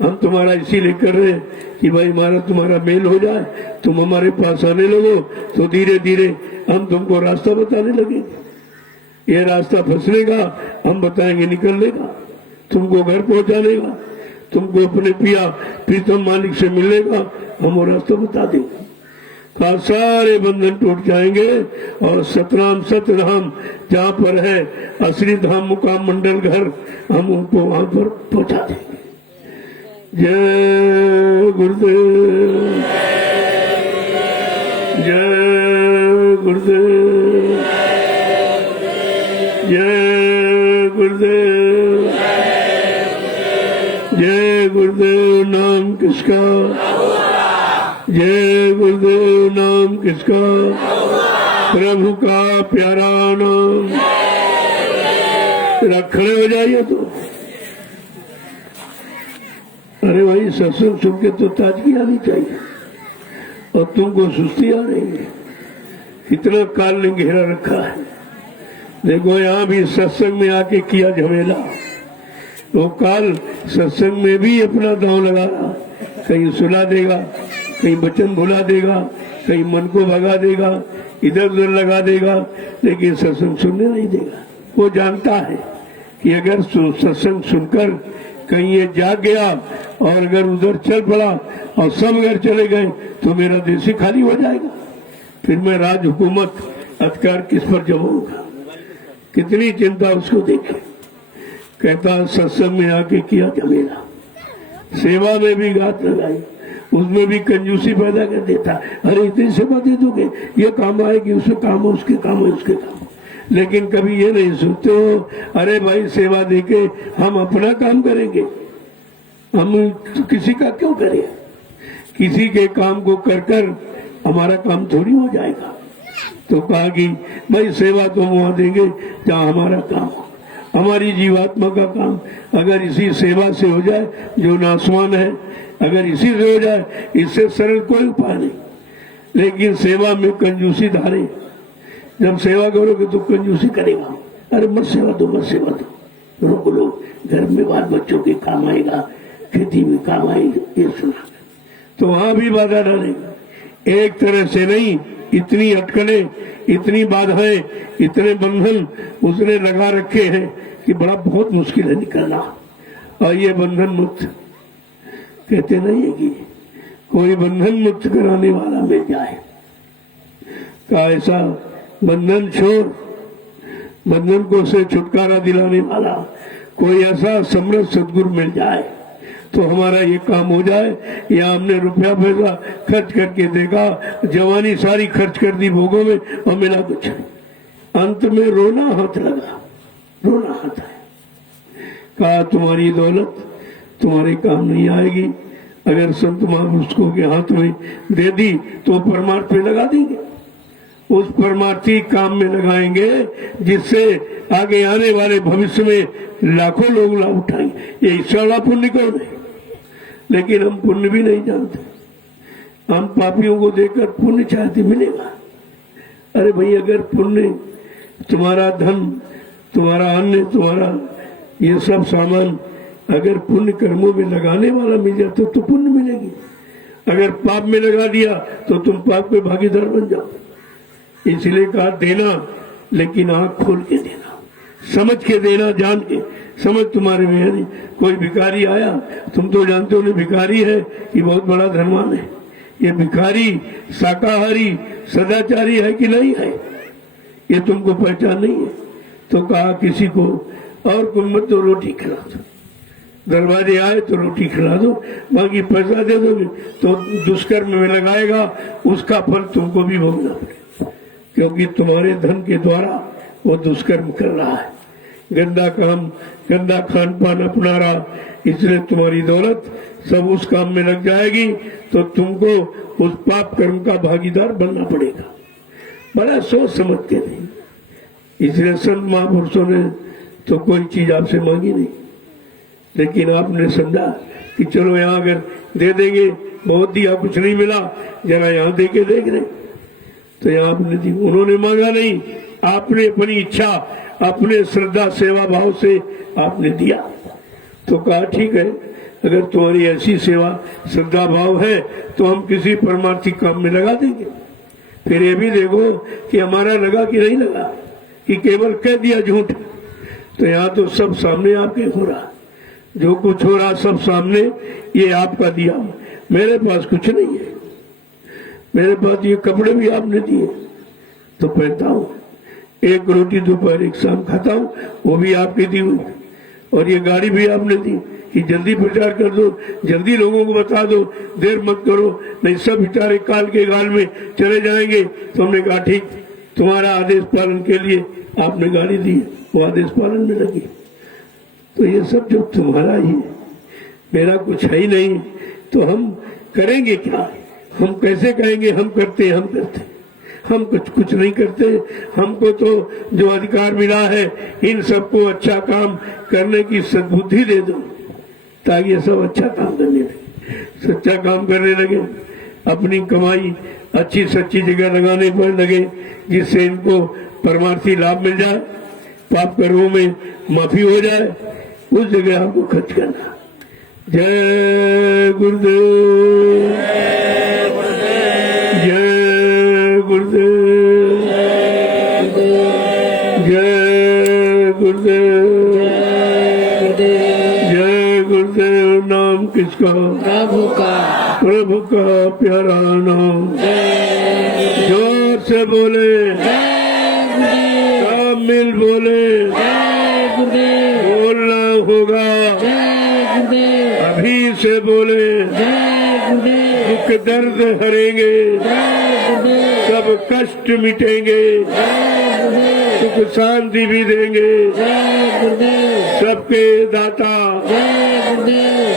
हम तुम्हारा इसीलिए कर रहे हैं कि भाई हमारा तुम्हारा मेल हो जाए, तुम हमारे पास आने लगो, तो धीरे धीरे हम तुमको रास्ता बताने लगेंगे। ये रास्ता फंसने का हम बताएंगे, निकलने का, तुमको घर पहुंचाने का, तुमको अपने पिया प्रीतम मालिक से मिलने का हम वो रास्ता बता देंगे। का सारे बंधन टूट जाएंगे और सतनाम सतधाम जहाँ पर है असली धाम मुकाम मंडल घर, हम उनको वहां पर पहुंचा देंगे। जय गुरुदेव, जय गुरुदेव, जय गुरुदेव, जय गुरुदेव। नाम किसका? जय गुरुदेव। नाम किसका? प्रभु का प्यारा नाम। खड़े हो जाइए तो। अरे भाई सत्संग सुन के तो ताजगी आनी चाहिए, और तुमको सुस्ती आ रही है। कितना काल ने घेरा रखा है। देखो यहाँ भी सत्संग में आके किया झमेला, तो काल सत्संग में भी अपना दांव लगा रहा, कहीं सुला देगा, कहीं वचन भुला देगा, कहीं मन को भगा देगा, इधर उधर लगा देगा, लेकिन सत्संग सुनने नहीं देगा। वो जानता है कि अगर सत्संग सुनकर कहीं ये जाग गया और अगर उधर चल पड़ा और सब अगर चले गए तो मेरा देश ही खाली हो जाएगा, फिर मैं राज हुकूमत अधिकार किस पर जमाऊंगा। कितनी चिंता उसको देखे। कहता सत्संग में आके किया झमेला, सेवा में भी गात लगाई, उसमें भी कंजूसी पैदा कर देता। अरे इतनी सेवा दे दोगे, ये काम आएगी, उसके काम है, उसके काम है, उसके काम। लेकिन कभी ये नहीं सोचते हो अरे भाई सेवा देके हम अपना काम करेंगे, हम किसी का क्यों करें? किसी के काम को कर कर हमारा काम थोड़ी हो जाएगा। तो कहा कि भाई सेवा तो हम वहां देंगे जहाँ हमारा काम हो, हमारी जीवात्मा का काम अगर इसी सेवा से हो जाए जो नासवान है, अगर इसी से हो जाए, इससे सरल कोई उपाय नहीं। लेकिन सेवा में कंजूसी धारे, जब सेवा करोगे तो कंजूसी करेगा। अरे मत सेवा दो, मत सेवा दो, रोक लो, घर में बाल बच्चों के काम आएगा, खेती में काम आएगा, ये सुना तो वहां भी बाधा डालेगा। एक तरह से नहीं, इतनी अटकलें, इतनी बाधाएं, इतने बंधन उसने लगा रखे हैं कि बड़ा बहुत मुश्किल है निकलना। और ये बंधन मुक्त कहते नहीं है कि कोई बंधन मुक्त कराने वाला मिल जाए, का ऐसा बंधन छोड़, बंधन को से छुटकारा दिलाने वाला कोई ऐसा समर्थ सदगुरु मिल जाए तो हमारा ये काम हो जाए। या हमने रुपया पैसा खर्च करके देखा, जवानी सारी खर्च कर दी भोगों में और मिला कुछ नहीं। अंत में रोना हाथ लगा, रोना हाथ है। कहा तुम्हारी दौलत तुम्हारे काम नहीं आएगी, अगर संत महापुरुषों के हाथ में दे दी तो परमार्थ पे लगा देंगे, उस परमार्थी काम में लगाएंगे जिससे आगे आने वाले भविष्य में लाखों लोग लाभ उठाएंगे। ये ईश्वरा पुण्य कौन है? लेकिन हम पुण्य भी नहीं जानते। हम पापियों को देखकर पुण्य चाहते मिलेगा। अरे भाई अगर पुण्य तुम्हारा धन, तुम्हारा अन्न, तुम्हारा ये सब सामान अगर पुण्य कर्मों में लगाने वाला मिल जाता तो पुण्य मिलेगी। अगर पाप में लगा दिया तो तुम पाप के भागीदार बन जाओ। इसलिए कहा देना, लेकिन आंख खोल के देना, समझ के देना, जान के। समझ तुम्हारे में है नहीं। कोई भिखारी आया, तुम तो जानते हो ना भिखारी है कि बहुत बड़ा धनवान है। ये भिखारी शाकाहारी सदाचारी है कि नहीं है, ये तुमको पहचान नहीं है। तो कहा किसी को और कोई मत तो रोटी खिला दो, दरवाजे आए तो रोटी खिला दो, बाकी पैसा दे दोगे तो दुष्कर्म में लगाएगा, उसका फल तुमको भी भोगना पड़ेगा, क्योंकि तुम्हारे धन के द्वारा वो दुष्कर्म कर रहा है, गंदा काम, गंदा खान पान अपना रहा, इसलिए तुम्हारी दौलत सब उस काम में लग जाएगी, तो तुमको उस पाप कर्म का भागीदार बनना पड़ेगा। बड़ा सोच समझ के नहीं, इसलिए संत महापुरुषों ने तो कोई चीज आपसे मांगी नहीं, लेकिन आपने समझा कि चलो यहाँ अगर दे देंगे, बहुत दिया कुछ नहीं मिला, जरा यहाँ दे के देख रहे, तो यहाँ आपने दी। उन्होंने मांगा नहीं, आपने अपनी इच्छा, अपने श्रद्धा सेवा भाव से आपने दिया। तो कहा ठीक है, अगर तुम्हारी ऐसी सेवा श्रद्धा भाव है तो हम किसी परमार्थी काम में लगा देंगे। फिर ये भी देखो कि हमारा लगा कि नहीं लगा, कि केवल कह दिया झूठ। तो यहाँ तो सब सामने आपके हो रहा, जो कुछ हो रहा सब सामने, ये आपका दिया। मेरे पास कुछ नहीं है, मेरे पास ये कपड़े भी आपने दिए तो पहनता हूँ, एक रोटी दोपहर एक शाम खाता हूँ, वो भी आपकी दी हुई, और ये गाड़ी भी आपने दी कि जल्दी प्रचार कर दो, जल्दी लोगों को बता दो, देर मत करो, नहीं सब बेचारे काल के गाल में चले जाएंगे। तो हमने कहा ठीक, तुम्हारा आदेश पालन के लिए आपने गाड़ी दी, वो आदेश पालन में लगी। तो ये सब जो तुम्हारा ही है, मेरा कुछ है ही नहीं, तो हम करेंगे क्या? हम कैसे कहेंगे हम करते हम करते? हम कुछ नहीं करते। हमको तो जो अधिकार मिला है, इन सबको अच्छा काम करने की सद्बुद्धि दे दो, ताकि ये सब अच्छा काम करने लगे, सच्चा काम करने लगे, अपनी कमाई अच्छी सच्ची जगह लगाने पर लगे, जिससे इनको परमार्थी लाभ मिल जाए, पाप कर्मों में माफी हो जाए, उस जगह आपको खर्च करना। जय गुरुदेव, जय गुरुदेव, जय गुरुदेव, जय गुरुदेव। नाम किसका? प्रभु का, प्रभु का प्यारा नाम। जोर से बोले, सब मिल बोले, बोलना होगा, अभी से बोले, दुख दर्द हरेंगे, सब कष्ट मिटेंगे, सुख शांति भी देंगे, सबके दाता,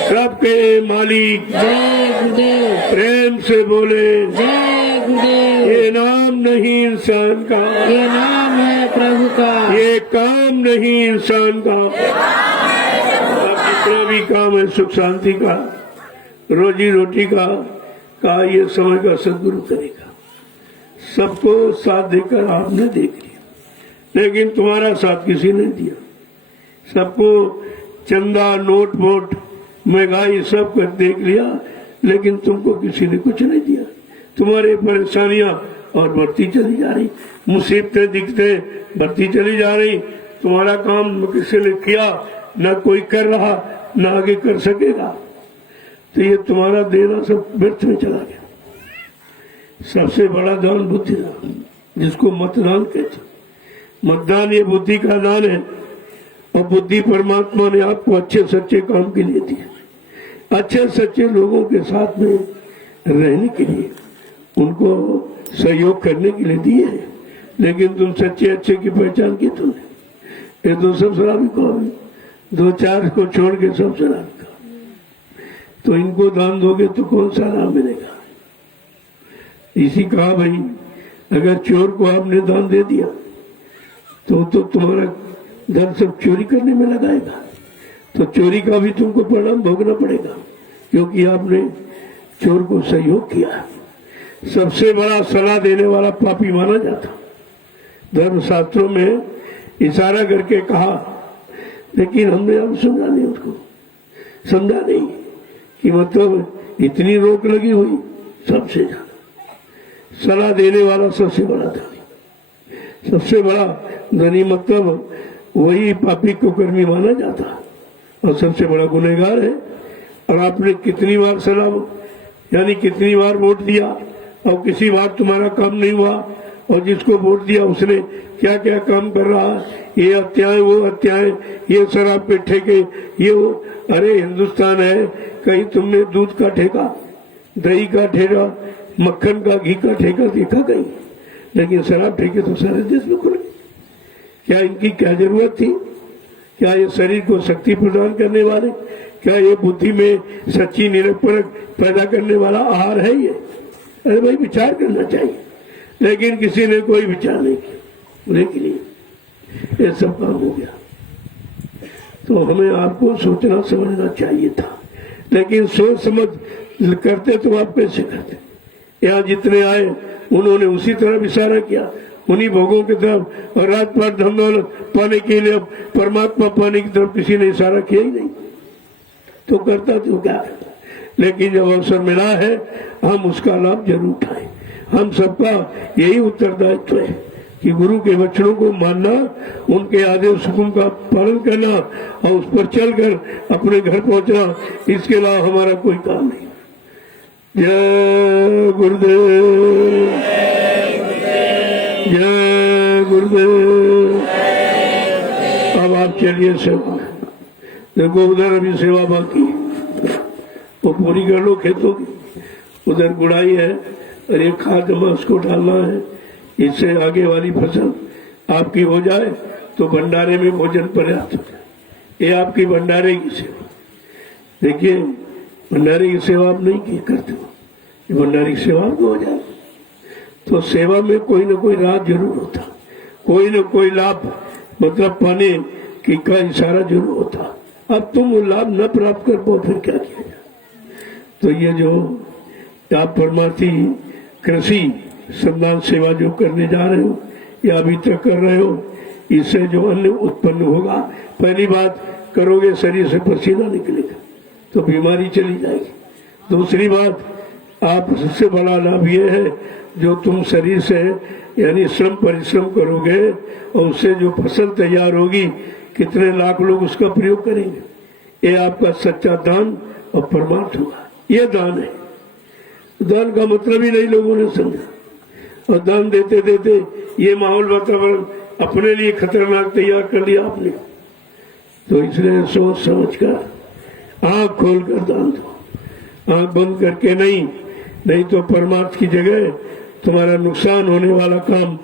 सबके मालिक, प्रेम से बोले, ये नाम नहीं इंसान का, ये नाम है प्रभु का, ये काम नहीं इंसान का। अब जितना भी काम है सुख शांति का, रोजी रोटी का ये समय का सदगुरु करेगा। सबको साथ देकर आपने देख लिया, लेकिन तुम्हारा साथ किसी ने दिया। सबको चंदा नोट वोट महंगाई सब कर देख लिया, लेकिन तुमको किसी ने कुछ नहीं दिया। तुम्हारे परेशानियां और बढ़ती चली जा रही, मुसीबतें दिखते बढ़ती चली जा रही। तुम्हारा काम न किसी ने किया, न कोई कर रहा, न आगे कर सकेगा। तो ये तुम्हारा देना सब व्यर्थ में चला गया। सबसे बड़ा दान बुद्धि दान, जिसको मतदान कहते। मतदान ये बुद्धि का दान है, और बुद्धि परमात्मा ने आपको अच्छे सच्चे काम के लिए दी, अच्छे सच्चे लोगों के साथ में रहने के लिए, उनको सहयोग करने के लिए दिए हैं। लेकिन तुम सच्चे अच्छे की पहचान की तुमने, ये तो सब शराबी कौन, दो चार को छोड़ के सब शराबी का। तो इनको दान दोगे तो कौन सा लाभ मिलेगा? इसी कहा भाई, अगर चोर को आपने दान दे दिया तो तुम्हारा धन सब चोरी करने में लगाएगा, तो चोरी का भी तुमको परिणाम भोगना पड़ेगा, क्योंकि आपने चोर को सहयोग किया। सबसे बड़ा सलाह देने वाला पापी माना जाता। धर्मशास्त्रों में इशारा करके कहा, लेकिन हमने अब समझा नहीं, उसको समझा नहीं कि मतलब इतनी रोक लगी हुई। सबसे ज्यादा सलाह देने वाला सबसे बड़ा धनी, सबसे बड़ा धनी मतलब वही पापी को कर्मी माना जाता और सबसे बड़ा गुनहगार है। और आपने कितनी बार सलाम यानी कितनी बार वोट दिया और किसी बार तुम्हारा काम नहीं हुआ, और जिसको वोट दिया उसने क्या क्या काम कर रहा, ये हत्याएं वो हत्याएं, ये शराब के ठेके, ये वो। अरे हिंदुस्तान है, कहीं तुमने दूध का ठेका, दही का ठेका, मक्खन का, घी का ठेका देखा कहीं? लेकिन शराब ठेके तो सारे देश में खुले। क्या इनकी क्या जरूरत थी? क्या ये शरीर को शक्ति प्रदान करने वाले, क्या ये बुद्धि में सच्ची निरपरक पैदा करने वाला आहार है ये? अरे भाई विचार करना चाहिए, लेकिन किसी ने कोई विचार नहीं किया। लेकिन ये सब काम हो गया। तो हमें आपको सोचना समझना चाहिए था, लेकिन सोच समझ करते तो आप कैसे करते? यहाँ जितने आए उन्होंने उसी तरफ इशारा किया, उन्हीं भोगों की तरफ, और राजपाट धन दौलत पाने के लिए परमात्मा पाने की तरफ किसी ने इशारा किया ही नहीं। तो करता तो क्या करता? लेकिन जब अवसर मिला है हम उसका लाभ जरूर उठाएं। हम सबका यही उत्तरदायित्व है कि गुरु के वचनों को मानना, उनके आदेश हुक्म का पालन करना और उस पर चलकर अपने घर पहुंचना, इसके अलावा हमारा कोई काम नहीं। जय गुरुदेव, जय गुरुदेव। अब आप चलिए सेवा, देखो उधर अभी सेवा बाकी है, वो पूरी कर लो खेतों की। उधर गुड़ाई है और एक खाद जमा उसको डालना है, इससे आगे वाली फसल आपकी हो जाए तो भंडारे में भोजन पर्याप्त हो जाए। ये आपकी भंडारे की सेवा। देखिए भंडारे की सेवा आप नहीं करते हो, ये भंडारे की सेवा तो हो जाए। तो सेवा में कोई न कोई राज जरूर होता, कोई न कोई लाभ मतलब पाने की का इशारा जरूर होता। अब तुम वो लाभ न प्राप्त कर पाओ फिर क्या किया जाए? तो ये जो आप परमार्थी कृषि सम्मान सेवा जो करने जा रहे हो या अभी तक कर रहे हो, इससे जो अन्न उत्पन्न होगा, पहली बात करोगे शरीर से पसीना निकलेगा तो बीमारी चली जाएगी। दूसरी बात, आप सबसे बड़ा लाभ ये है जो तुम शरीर से यानी श्रम परिश्रम करोगे और उससे जो फसल तैयार होगी, कितने लाख लोग उसका प्रयोग करेंगे। ये आपका सच्चा दान और परमार्थ होगा। ये दान है। दान का मतलब ही नहीं लोगों ने समझा, और दान देते देते ये माहौल वातावरण अपने लिए खतरनाक तैयार कर लिया आपने। तो इसलिए सोच समझ कर आंख खोल कर दान दो, आंख बंद करके नहीं तो परमार्थ की जगह तुम्हारा नुकसान होने वाला काम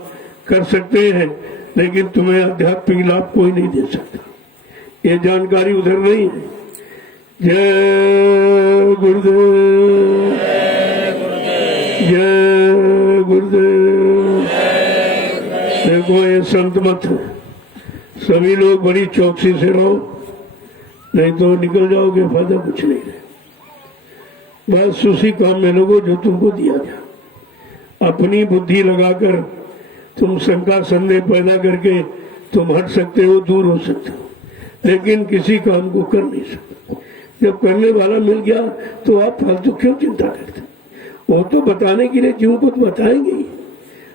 कर सकते हैं, लेकिन तुम्हें आध्यात्मिक लाभ कोई नहीं दे सकता। ये जानकारी उधर नहीं है। जय गुरुदेव, जय गुरुदेव। देखो ये संत मत है, सभी लोग बड़ी चौकसी से रहो, नहीं तो निकल जाओगे, फायदा कुछ नहीं है। बस उसी काम में लोगों जो तुमको दिया गया। अपनी बुद्धि लगाकर तुम शंका संदेह पैदा करके तुम हट सकते हो, दूर हो सकते हो, लेकिन किसी काम को कर नहीं सकते। जब करने वाला मिल गया तो आप फालतू क्यों चिंता करते? वो तो बताने के लिए जीव को तो बताएंगे ही।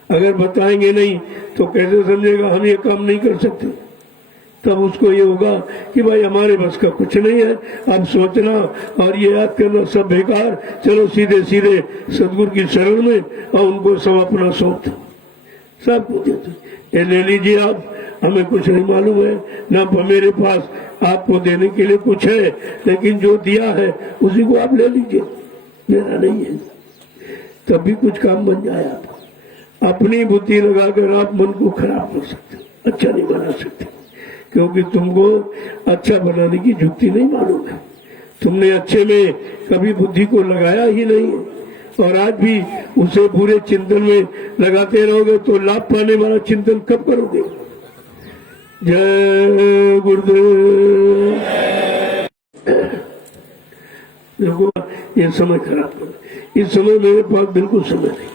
अगर बताएंगे नहीं तो कैसे समझेगा हम ये काम नहीं कर सकते? तब उसको ये होगा कि भाई हमारे बस का कुछ नहीं है, अब सोचना और ये याद करना सब बेकार, चलो सीधे सीधे सदगुरु की शरण में और उनको सब अपना सौंप दो, सब कुछ दे दो। ये ले लीजिए आप, हमें कुछ नहीं मालूम है, ना मेरे पास आपको देने के लिए कुछ है, लेकिन जो दिया है उसी को आप ले लीजिए, मेरा नहीं है। तब भी कुछ काम बन जाए। आप अपनी बुद्धि लगाकर आप मन को खराब कर सकते हो, अच्छा नहीं बना सकते, क्योंकि तुमको अच्छा बनाने की युक्ति नहीं मालूम है। तुमने अच्छे में कभी बुद्धि को लगाया ही नहीं, और आज भी उसे पूरे चिंतन में लगाते रहोगे तो लाभ पाने वाला चिंतन कब करोगे? जय गुरुदेव। देखो ये समय खराब कर, इस समय मेरे पास बिल्कुल समय नहीं।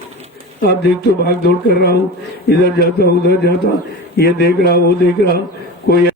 आप देखते हो भाग दौड़ कर रहा हूँ, इधर जाता उधर जाता, ये देख रहा वो देख रहा, कोई